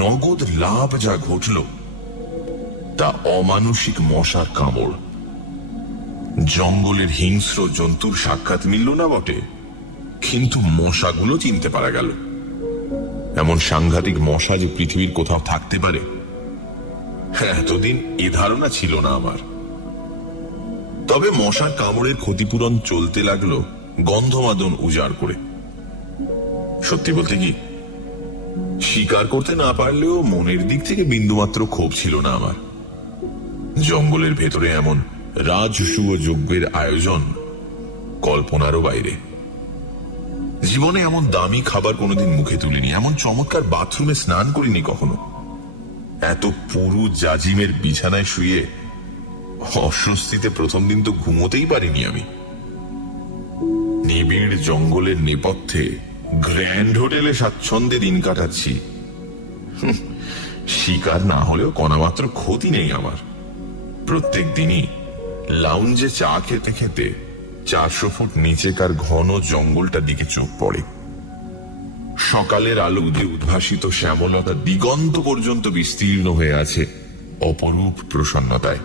নগদ লাভ যা ঘটল তা অমানুষিক মশার কামড়। জঙ্গলের হিংস্র জন্তুর সাক্ষাৎ মিলল না বটে, কিন্তু মশাগুলো চিনতে পারা গেল। এমন সাংঘাতিক মশা যে পৃথিবীর কোথাও থাকতে পারে, এতদিন এ ধারণা ছিল না আমার। তবে মশার কামড়ের ক্ষতিপূরণ চলতে লাগলো গন্ধমাদন উজাড় করে। সত্যি বলতে কি, শিকার করতে না পারলেও মনের দিক থেকে বিন্দুমাত্র ক্ষোভ ছিল না আমার। জঙ্গলের ভেতরে এমন রাজসূয় যজ্ঞের আয়োজন কল্পনারও বাইরে। জীবনে এমন দামি খাবার কোনোদিন মুখে তুলিনি, এমন চমৎকার বাথরুমে স্নান করিনি কখনো। এত পুরু জাজিমের বিছানায় শুয়ে অস্বস্তিতে প্রথম দিন তো ঘুমোতেই পারিনি আমি। নিবিড় জঙ্গলের নেপথ্যে গ্র্যান্ড হোটেলে স্বাচ্ছন্দ্যে দিন কাটাচ্ছি। শিকার না হলেও কণামাত্র ক্ষতি নেই আমার। প্রত্যেক দিনই লাউঞ্জে চা খেতে খেতে 400 ফুট নিচেকার ঘন জঙ্গলটার দিকে চোখ পড়ে। সকালের আলো দিয়ে উদ্ভাসিত শ্যামলতা দিগন্ত পর্যন্ত বিস্তীর্ণ হয়ে আছে অপরূপ প্রসন্নতায়।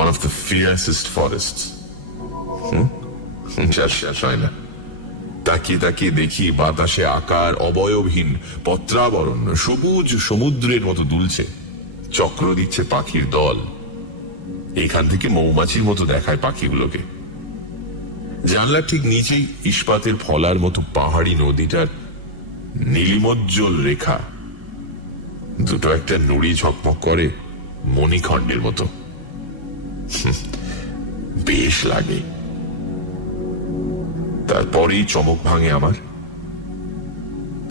One of the fiercest forests. শেষ হয় না। তাকিয়ে তাকিয়ে দেখি বাতাসে আকার অবয়বহীন পত্রাবরণ সবুজ সমুদ্রের মতো দুলছে। চক্র দিচ্ছে পাখির দল। এখান থেকে মৌমাছির মতো দেখায় পাখিগুলোকে। জানলার ঠিক নিচেই ইস্পাতের ফলার মতো পাহাড়ি নদীটার নীলিমোজ্জ্বল রেখা দুটো একটা নুড়ি ঝকমক করে মণিখণ্ডের মতো। বেশ লাগে। তারপরেই চমক ভাঙে আমার।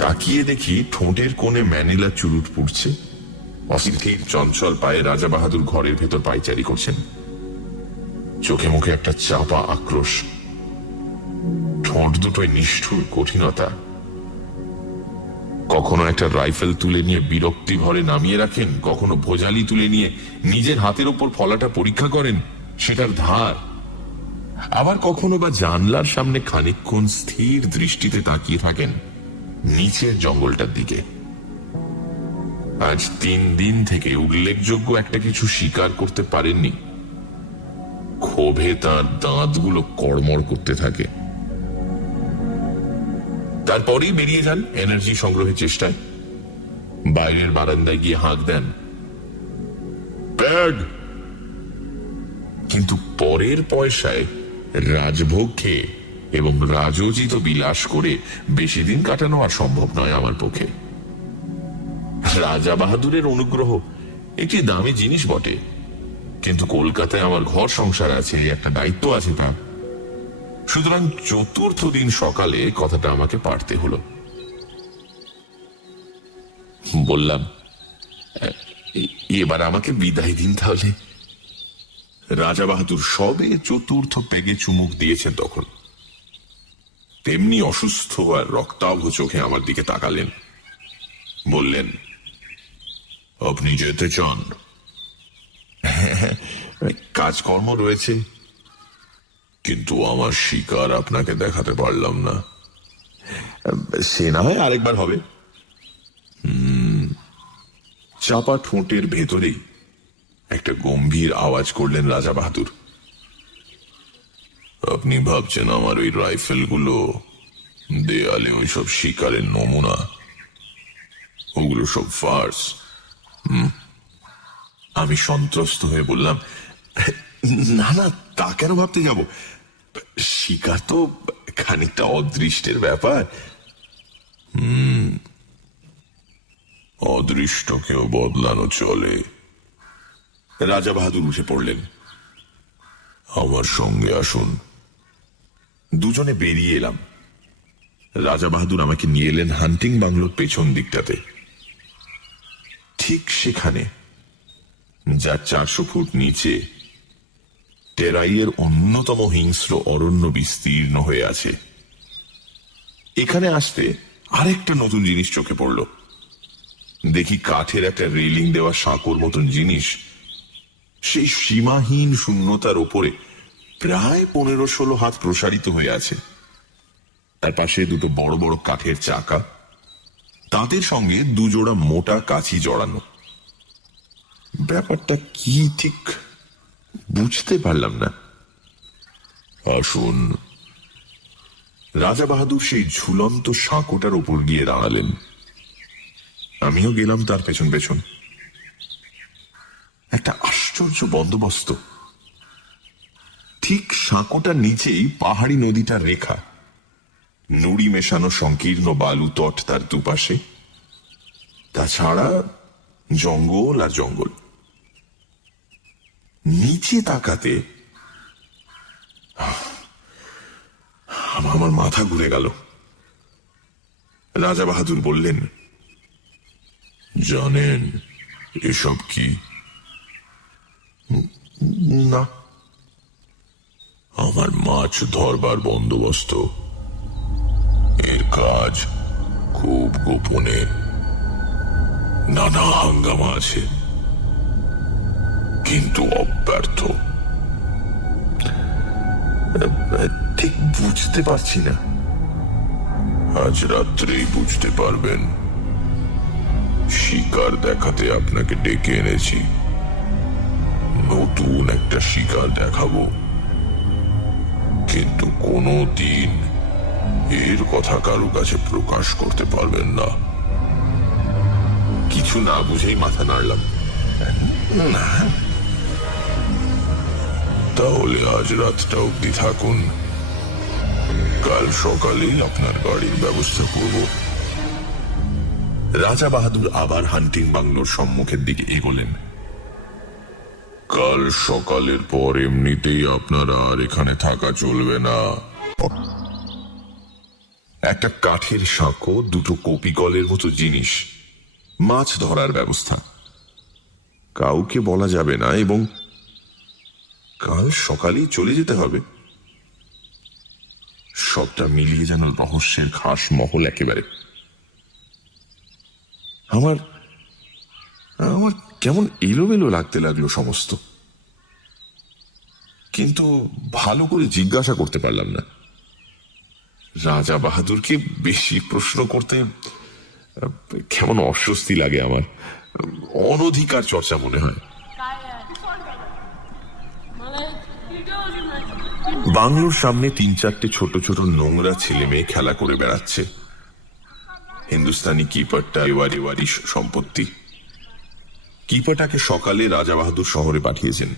তাকিয়ে দেখি ঠোঁটের কোণে ম্যানিলা চুরুট পুড়ছে। অস্থির চঞ্চল পায়ে রাজা বাহাদুর ঘরের ভেতর পায়চারি করছেন। চোখে মুখে একটা চাপা আক্রোশ, ঠোঁট দুটোয় নিষ্ঠুর কঠিনতা। কখনো একটা রাইফেল তুলে নিয়ে বিরক্তি ভরে নামিয়ে রাখেন, কখনো ভোজালি তুলে নিয়ে নিজের হাতের ওপর ফলাটা পরীক্ষা করেন, সেটার ধার। আবার কখনো বা জানলার সামনে খানিকক্ষণ স্থির দৃষ্টিতে তাকিয়ে থাকেন নিচের জঙ্গলটার দিকে। আজ 3 দিন থেকে উল্লেখযোগ্য একটা কিছু স্বীকার করতে পারেননি। ক্ষোভে তার দাঁতগুলো কড়মড় করতে থাকে। তারপরেই বেরিয়ে যান এনার্জি সংগ্রহের চেষ্টায়। বাইরের বারান্দায় গিয়ে হাঁক দেন, ব্যাগ। কিন্তু পরের পয়সায় রাজভোগ খেয়ে এবং রাজোচিত বিলাস করে বেশি দিন কাটানো আর সম্ভব নয় আমার পক্ষে। রাজা বাহাদুরের অনুগ্রহ একটি দামি জিনিস বটে, কিন্তু কলকাতায় আমার ঘর সংসার আছে, একটা দায়িত্ব আছে তা। সুতরাং চতুর্থ দিন সকালে কথাটা আমাকে পারতে হলো। বললাম, এবার আমাকে বিদায় দিন তাহলে। রাজা বাহাদুর সবে চতুর্থ পেগে চুমুক দিয়েছেন তখন তেমনি অসুস্থ আর রক্তাভ চোখে আমার দিকে তাকালেন। বললেন, আপনি যেতে চান? কাজকর্ম রয়েছে, কিন্তু আমার শিকার আপনাকে দেখাতে পারলাম না। সে না হয় আরেকবার হবে। চাপা ঠোঁটের ভেতরেই একটা গম্ভীর আওয়াজ করলেন রাজা বাহাদুর। আপনি ভাবছেন আমার ওই রাইফেলগুলো দেয়ালে ওই সব শিকারের নমুনা? ওগুলো সব ফার্স। আমি সন্ত্রস্ত হয়ে বললাম, না না, তা কেন ভাবতে যাব? শিকার তো খানিকটা অদৃষ্টের ব্যাপার। অদৃষ্টকেও বদলানো চলে। রাজা বাহাদুর উঠে পড়লেন। আমার সঙ্গে আসুন। দুজনে বেরিয়ে এলাম। রাজা বাহাদুর আমাকে নিয়ে এলেন হান্টিং বাংলোর পেছন দিকটাতে। ঠিক সেখানে, যার 400 ফুট নিচে টেরাইয়ের অন্যতম হিংস্র অরণ্য বিস্তীর্ণ হয়ে আছে। এখানে আসতে আরেকটা নতুন জিনিস চোখে পড়ল। দেখি কাঠের একটা রেলিং দেওয়া সাঁকোর মতন জিনিস সেই সীমাহীন শূন্যতার ওপরে প্রায় 15-16 হাত প্রসারিত হয়ে আছে। তার পাশে দুটো বড় বড় কাঠের চাকা, তাদের সঙ্গে দুজোড়া মোটা কাছি জড়ানো। ব্যাপারটা কি ঠিক বুঝতে পারলাম না। আসুন। রাজা বাহাদুর সেই ঝুলন্ত সাঁকোটার উপর গিয়ে দাঁড়ালেন। আমিও গেলাম তার পেছন পেছন। একটা আশ্চর্য বন্দোবস্ত। ঠিক সাঁকোটার নিচেই পাহাড়ি নদীটার রেখা, নুড়ি মেশানো সংকীর্ণ বালু তট তার দুপাশে, তাছাড়া জঙ্গল আর জঙ্গল। নিচে তাকাতে আমার মাথা ঘুরে গেল। রাজা বাহাদুর বললেন, জানেন এসব কি? না। আমার মাছ ধরবার বন্দোবস্ত। এর কাজ খুব গোপনে, নানা হাঙ্গামা আছে, কিন্তু অব্যর্থ। ঠিক বুঝতে পারছি না। আজ রাত্রেই বুঝতে পারবেন। শিকার দেখাতে আপনাকে ডেকে এনেছি। নতুন একটা শিকার দেখাবো, কিন্তু কোনো দিন এর কথা কারো কাছে প্রকাশ করতে পারবেন না। কিছু না বুঝেই মাথা নাড়লাম। না। তাহলে আজ রাতটা অব্দি থাকুন, কাল সকালেই আপনার গাড়ির ব্যবস্থা করব। রাজা বাহাদুর আবার হান্টিং বাংলোর সম্মুখের দিকে এগোলেন। কাল সকালের পর এমনিতেই আপনারা আর এখানে থাকা চলবে না। একটা কাঠের সাঁকো, দুটো কপিকলের মতো জিনিস, মাছ ধরার ব্যবস্থা। কাউকে বলা যাবে না এবং কাল সকালেই চলে যেতে হবে। সবটা মিলিয়ে যেন রহস্যের খাস মহল একেবারে। আমার কেমন এলোমেলো লাগতে লাগলো সমস্ত, কিন্তু ভালো করে জিজ্ঞাসা করতে পারলাম না। রাজা বাহাদুরকে বেশি প্রশ্ন করতে কেমন অস্বস্তি লাগে আমার, অনধিকার চর্চা মনে হয়। বাংলোর সামনে 3-4টে ছোট ছোট নোংরা ছেলে মেয়ে খেলা করে বেড়াচ্ছে। হিন্দুস্তানি কিপারটা এওয়ারি সম্পত্তি। কিপারটাকে সকালে রাজা বাহাদুর শহরে পাঠিয়েছেন।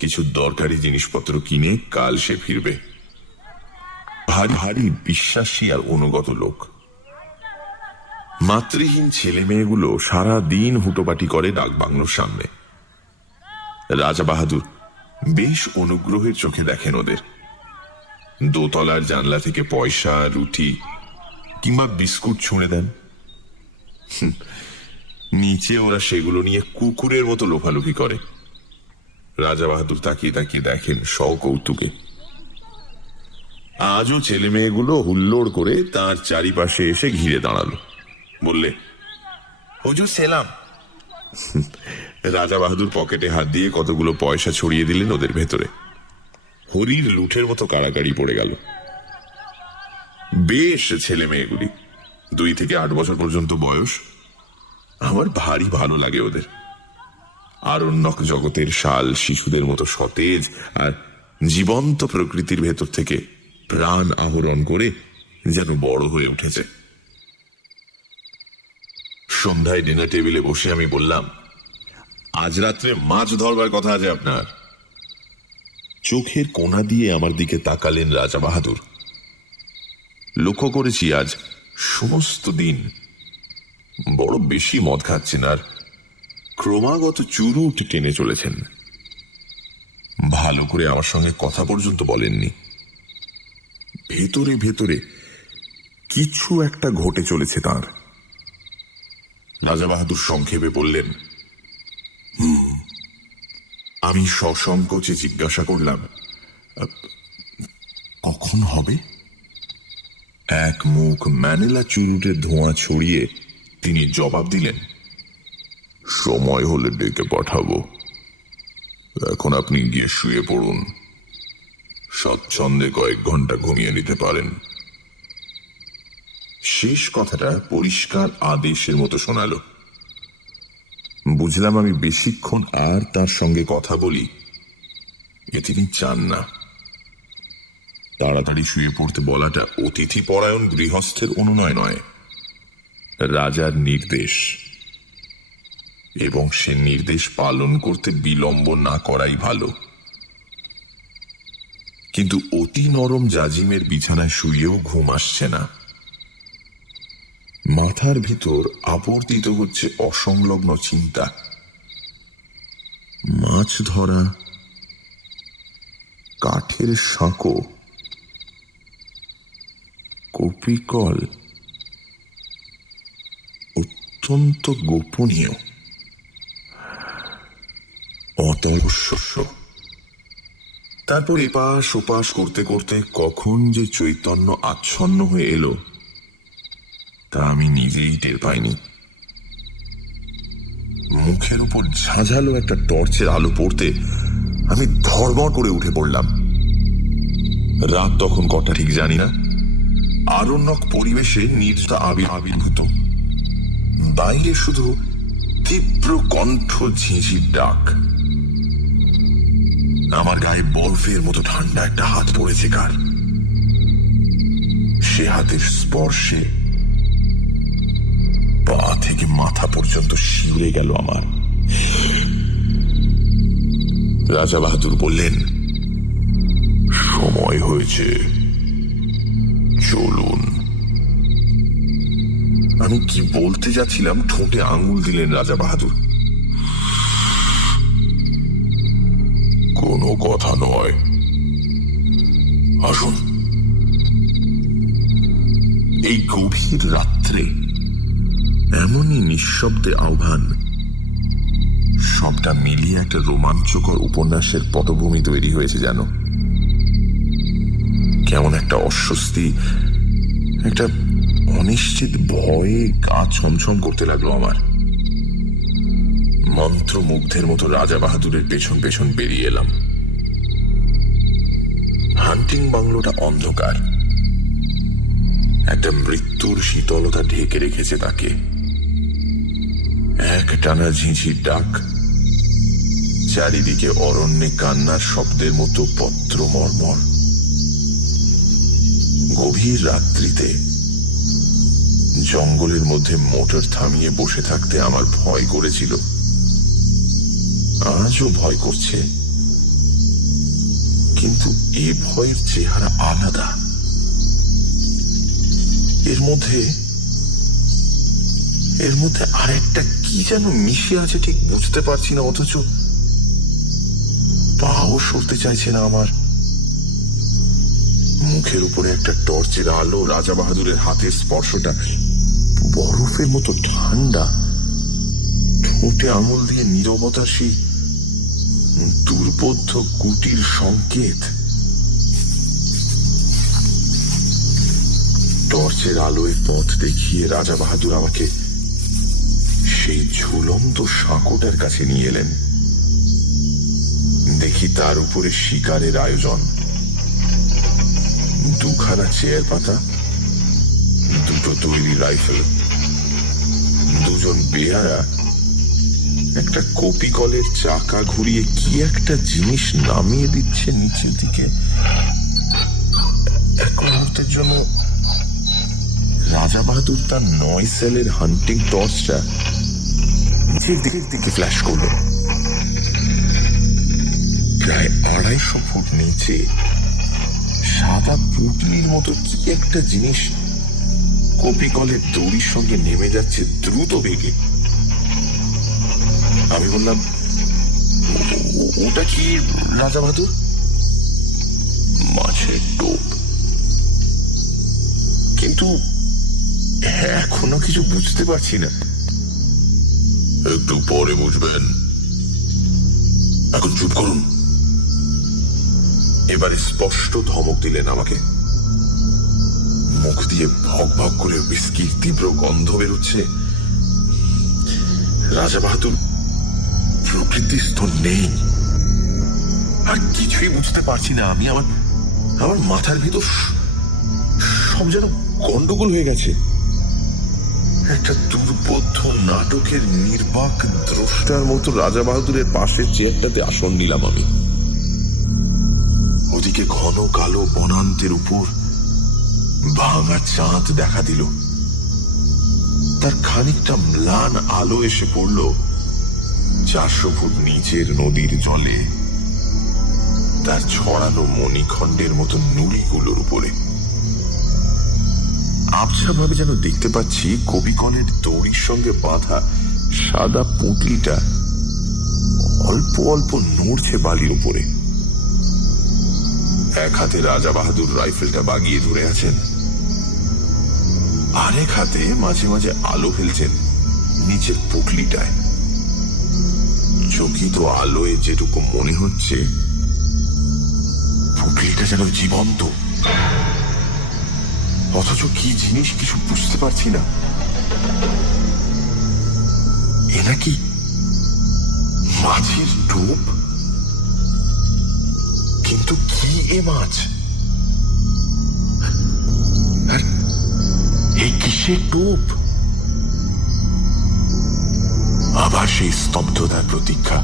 কিছু দরকারি জিনিসপত্র কিনে কাল সে ফিরবে। ভারী ভারী বিশ্বাসী আর অনুগত লোক। মাতৃহীন ছেলে মেয়েগুলো সারা দিন হুটোপাটি করে ডাকবাংলোর সামনে। রাজা বাহাদুর বেশ অনুগ্রহের চোখে দেখেন ওদের। দোতলার জানলা থেকে পয়সা, রুটি কিংবা বিস্কুট ছুঁড়ে দেন। নিচে ওরা সেগুলো নিয়ে কুকুরের মতো লোফালুফি করে। রাজা বাহাদুর তাকিয়ে তাকিয়ে দেখেন সকৌতুকে। আজও ছেলে মেয়েগুলো হুল্লোড় করে তার চারিপাশে এসে ঘিরে দাঁড়ালো। বললে, হুজুর সেলাম। রাজা বাহাদুর পকেটে হাত দিয়ে কতগুলো পয়সা ছড়িয়ে দিলেন ওদের ভেতরে। হরির লুঠের মতো কাড়াকাড়ি পড়ে গেল। বেশ ছেলে মেয়েগুলি, 2 থেকে 8 বছর পর্যন্ত বয়স। আমার ভারী ভালো লাগে ওদের। আরণ্যক জগতের শাল শিশুদের মতো সতেজ আর জীবন্ত প্রকৃতির ভেতর থেকে প্রাণ আহরণ করে যেন বড় হয়ে উঠেছে। সন্ধ্যায় ডিনার টেবিলে বসে আমি বললাম, আজ রাত্রে মাছ ধরবার কথা আছে আপনার? চোখের কোণা দিয়ে আমার দিকে তাকালেন রাজা বাহাদুর। লক্ষ্য করেছি আজ সমস্ত দিন বড় বেশি মদ খাচ্ছেন আর ক্রমাগত চুরুট টেনে চলেছেন। ভালো করে আমার সঙ্গে কথা পর্যন্ত বলেননি। ভেতরে ভেতরে কিছু একটা ঘটে চলেছে তার। রাজা বাহাদুর সংক্ষেপে বললেন, আমি সসংকোচে জিজ্ঞাসা করলাম, কখন হবে? এক মুখ ম্যানিলা চুরুটের ধোঁয়া ছড়িয়ে তিনি জবাব দিলেন, সময় হলে ডেকে পাঠাবো। এখন আপনি গিয়ে শুয়ে পড়ুন। স্বচ্ছন্দে কয়েক ঘন্টা ঘুমিয়ে নিতে পারেন। শেষ কথাটা পরিষ্কার আদেশের মতো শোনালো। বুঝলাম আমি বেশিক্ষণ আর তার সঙ্গে কথা বলি এ তিনি চান না। তাড়াতাড়ি শুয়ে পড়তে বলাটা অতিথি পরায়ণ গৃহস্থের অনুনয় নয়, রাজার নির্দেশ, এবং সে নির্দেশ পালন করতে বিলম্ব না করাই ভালো। কিন্তু অতি নরম জাজিমের বিছানায় শুয়েও ঘুম আসছে না। মাথার ভিতর আবর্তিত হচ্ছে অসংলগ্ন চিন্তা। মাছ ধরা, কাঠের সাঁকো, কপিকল, অত্যন্ত গোপনীয়, অতর্কস্য। তারপর এপাশ ওপাশ করতে করতে কখন যে চৈতন্য আচ্ছন্ন হয়ে এলো তা আমি নিজেই টের পাইনি। মুখের উপর ঝাঁঝালো একটা টর্চের আলো পড়তে আমি ধড়মড় করে উঠে পড়লাম। রাত তখন কটা ঠিক জানি না। আরণ্যক পরিবেশে নির্জনতা আবির্ভূত। বাইরে শুধু তীব্র কণ্ঠ ঝিঁঝির ডাক। আমার গায়ে বরফের মতো ঠান্ডা একটা হাত পড়েছে কার। সে হাতের স্পর্শে পা থেকে মাথা পর্যন্ত শিউরে গেল আমার। রাজা বাহাদুর বললেন, সময় হয়েছে, চলুন। আমি কি বলতে যাচ্ছিলাম ঠোঁটে আঙুল দিলেন রাজা বাহাদুর। কোনো কথা নয়, আসুন। এই গভীর রাত্রে এমনই নিঃশব্দে আহ্বান, সবটা মিলিয়ে একটা রোমাঞ্চকর উপন্যাসের পটভূমি তৈরি হয়েছে যেন। কেমন একটা অস্বস্তি, একটা অনিশ্চিত ভয়ে গা ছমছম করতে লাগলো আমার। মন্ত্রমুগ্ধের মতো রাজা বাহাদুরের পেছন পেছন বেরিয়ে এলাম। হান্টিং বাংলোটা অন্ধকার। একটা মৃত্যুর শীতলতা ঢেকে রেখেছে তাকে। এক টানা ঝিঁঝির ডাক, চারিদিকে অরণ্যে কান্নার শব্দের মতো পত্র মর্মর। গভীর রাত্রিতে জঙ্গলের মধ্যে মোটর থামিয়ে বসে থাকতে আমার ভয় করেছিল, আজও ভয় করছে। কিন্তু এ ভয়ের চেহারা আলাদা। এর মধ্যে আরেকটা কি যেন মিশে আছে, ঠিক বুঝতে পারছি না, অথচ পাও সরতে চাইছে না আমার। মুখের উপরে একটা টর্চের আলো, রাজা বাহাদুরের হাতের স্পর্শটা বরফের মতো ঠান্ডা, ঠোঁটে আঙুল দিয়ে নীরবতার সেই দুর্বোধ্য কুটির সংকেত। টর্চের আলোয় পথ দেখিয়ে রাজা বাহাদুর আমাকে সেই ঝুলন্ত সাঁকোটার কাছে নিয়ে এলেন। দেখি তার উপরে শিকারের আয়োজন, দুখানা চেয়ার পাতা, দুটো তৈরি রাইফেল, দুজন বেয়ারা, একটা কপি কলের চাকা ঘুরিয়ে কি একটা জিনিস নামিয়ে দিচ্ছে নিচের দিকে। এক মুহূর্তের জন্য রাজা বাহাদুর তার 9 সেলের হান্টিং টর্চটা নিচের দিকে ফ্ল্যাশ করল। প্রায় 250 ফুট নিচে সাদা পুটলির মতো কি একটা জিনিস কপি কলের দড়ির সঙ্গে নেমে যাচ্ছে দ্রুত বেগে। আমি বললাম, ওটা কি রাজা বাহাদুর? মাছের টোপ। কিন্তু এখনো কিছু বুঝতে পারছি না। একটু পরে বুঝবেন, এখন চুপ করুন। এবারে স্পষ্ট ধমক দিলেন আমাকে। মুখ দিয়ে ভক ভক করে বিস্কির তীব্র গন্ধ বেরোচ্ছে। রাজা বাহাদুর প্রকৃতিস্থ নেই, আর কিছুই বুঝতে পারছি না আমি। আমার মাথার ভিতর সব যেন গন্ডগোল হয়ে গেছে। একটা দুর্বোধ্য নাটকের নির্বাক দ্রষ্টার মতো রাজা বাহাদুরের পাশের চেয়ারটাতে আসন নিলাম আমি। ওদিকে ঘন কালো বনান্তের উপর ভাঙা চাঁদ দেখা দিল। তার খানিকটা ম্লান আলো এসে পড়ল 400 ফুট নিচের নদীর জলে, তার ছড়ানো মণিখণ্ডের মতো নুড়িগুলোর উপরে। আবছা ভাবে যেন দেখতে পাচ্ছি কবিকলের দড়ির সঙ্গে বাঁধা সাদা পুঁটলিটা অল্প অল্প নড়ছে বালির উপরে। এক হাতে রাজা বাহাদুর রাইফেলটা বাগিয়ে ধরে আছেন, আরেক হাতে মাঝে মাঝে আলো ফেলছেন নিচের পুঁটলিটায়। চকিত আলোয় যেটুকু মনে হচ্ছে পুঁটলিটা যেন জীবন্ত, অথচ কি জিনিস কিছু বুঝতে পারছি না। এ নাকি মাছের টোপ? কিন্তু কি এ মাছ? আর এই কিসের টোপ? আবার সেই স্তব্ধতার প্রতীক্ষা।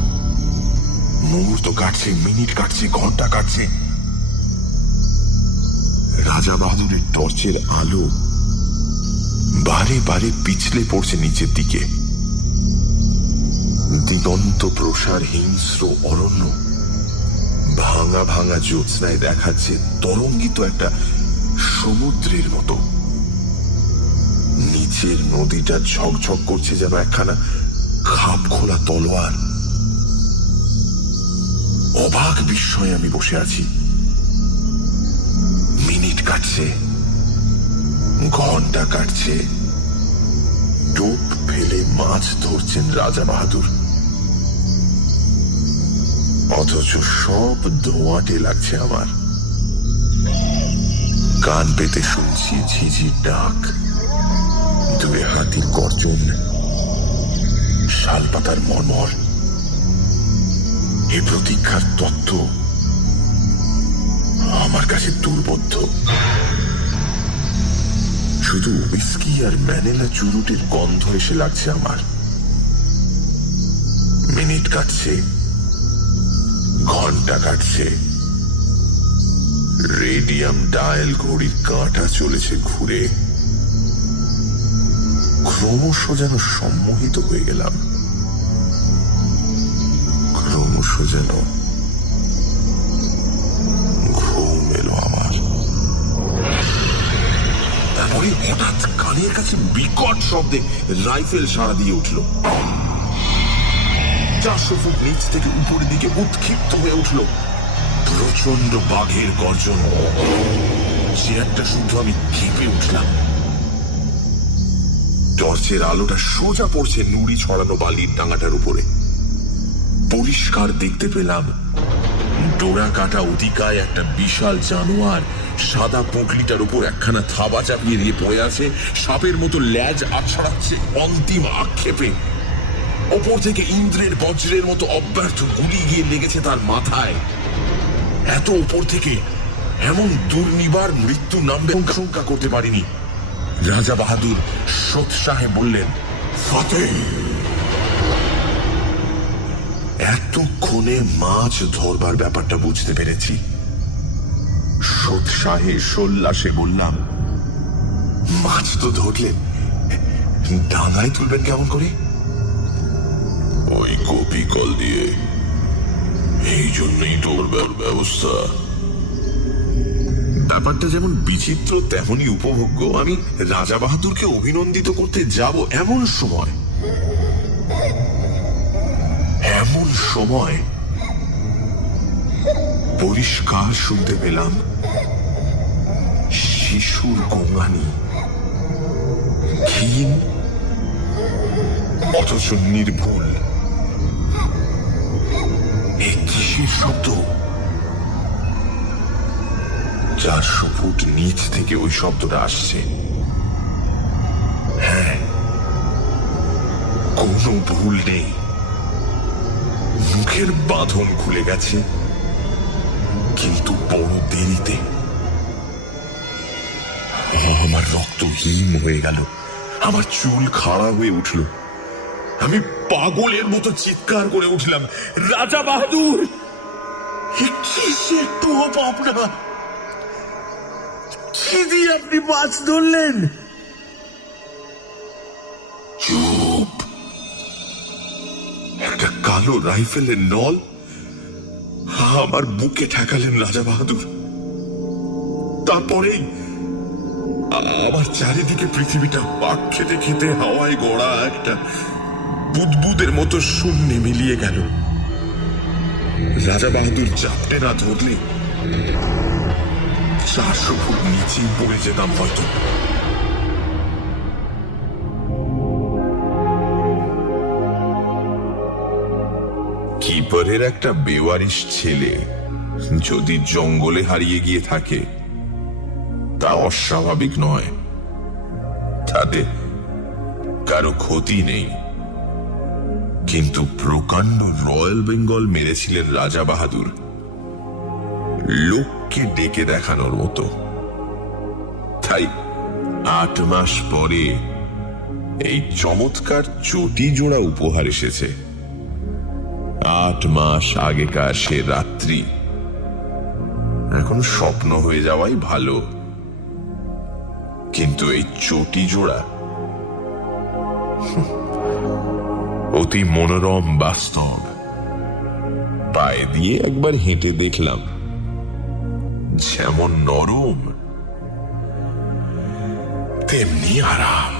মুহূর্ত কাটছে, মিনিট কাটছে, ঘন্টা কাটছে। রাজা বাহাদুরের টর্চের আলো বারে বারে পিছলে পড়ছে নিচের দিকে। দিগন্ত প্রসার হিংস্র অরণ্য ভাঙা ভাঙা জ্যোৎস্নায় দেখাচ্ছে তরঙ্গিত একটা সমুদ্রের মতো। নিচের নদীটা ঝকঝক করছে যেন একখানা খাপ খোলা তলোয়ার। অবাক বিস্ময়ে আমি বসে আছি। মিনিট কাটছে, ঘন্টা কাটছে, টোপ ফেলে মাছ ধরছেন রাজা বাহাদুর, অথচ সব ধোঁয়াটে লাগছে আমার। কান পেতে শুনছি ঝিঝির ডাক, দূরে হাতির গর্জন, শালপাতার মর্মর। এই প্রতীক্ষার তত্ত্ব আমার কাছে দুর্বোধ্য। শুধু উইস্কি আর ম্যানেলা চুরুটের গন্ধ এসে লাগছে আমার। মিনিট কাটছে, ঘন্টা কাটছে, রেডিয়াম ডায়াল ঘড়ির কাঁটা চলেছে ঘুরে। ক্রমশ যেন সম্মোহিত হয়ে গেলাম, ক্রমশ যেন তবে হঠাৎ কানের কাছে বিকট শব্দে রাইফেল সাড়া দিয়ে উঠল। 400 ফুট নিচ থেকে উপরের দিকে উৎক্ষিপ্ত হয়ে উঠল প্রচন্ড বাঘের গর্জন। চেয়ারটা শুদ্ধ আমি কেঁপে উঠলাম। টর্চের আলোটা সোজা পড়ছে নুড়ি ছড়ানো বালির ডাঙাটার উপরে। পরিষ্কার দেখতে পেলাম ডোরা কাটা অতিকায় একটা বিশাল জানোয়ার সাদা পুঁটলিটার উপর একখানা থাবা চাপিয়ে দিয়ে পড়ে আছে, সাপের মতো ল্যাজ আছড়াচ্ছে অন্তিম আক্ষেপে। ওপর থেকে ইন্দ্রের বজ্রের মতো অব্যর্থ গুলি গিয়ে লেগেছে তার মাথায়। এত উপর থেকে এমন দুর্নিবার মৃত্যু নামবে আশঙ্কা করতে পারিনি। রাজা বাহাদুর সোৎসাহে বললেন, ফতেহ। এতক্ষণে মাছ ধরবার ব্যাপারটা বুঝতে পেরেছি। সোৎসাহে সোল্লাসে বললাম, মাছ তো ধরলেন, ডাঙায় তুলবেন কেমন করে? ওই কপি কল দিয়ে। এই জন্যই তোরবার ব্যবস্থা। ব্যাপারটা যেমন বিচিত্র তেমনই উপভোগ্য। আমি রাজা বাহাদুরকে অভিনন্দিত করতে যাব এমন সময় পরিষ্কার শুনতে পেলাম শিশুর গোঙানি, ক্ষীণ অথচ নির্ভুল। এ কিসের শব্দ? 400 ফুট নিচ থেকে ওই শব্দটা আসছে। হ্যাঁ, কোনো ভুল নেই। মুখের বাঁধন খুলে গেছে, কিন্তু বড় দেরিতে। আমার রক্ত হিম হয়ে গেল, আমার চুল খাড়া হয়ে উঠল। আমি পাগলের মতো চিৎকার করে উঠলাম, রাজা বাহাদুর, একটু আপনার কি দিয়ে আপনি মাছ ধরলেন? চুপ! একটা কালো রাইফেলের নল আমার বুকে ঠেকালেন রাজা বাহাদুর। তারপরেই আমার চারিদিকে পৃথিবীটা পাক খেতে খেতে হাওয়ায় গড়া একটা বুদবুদের মতো শূন্যে মিলিয়ে গেল। রাজা বাহাদুর চাপটে না ধরলে 400 ফুট নিচেই পড়ে যেতাম হয়তো। কিপারের একটা বেওয়ারিশ ছেলে যদি জঙ্গলে হারিয়ে গিয়ে থাকে তা অস্বাভাবিক নয়। তাতে কারো ক্ষতি নেই, কিন্তু প্রকাণ্ড রয়্যাল বেঙ্গল মেরেছিলেন রাজা বাহাদুর, লোককে ডেকে দেখানোর মতো। তাই 8 মাস পরে এই চমৎকার চটি জোড়া উপহার এসেছে। 8 মাস আগেকার সে রাত্রি এখন স্বপ্ন হয়ে যাওয়াই ভালো। কিন্তু এই চটি জোড়া অতি মনোরম বাস্তব। পায়ে দিয়ে একবার হেঁটে দেখলাম, যেমন নরম তেমনি আরাম।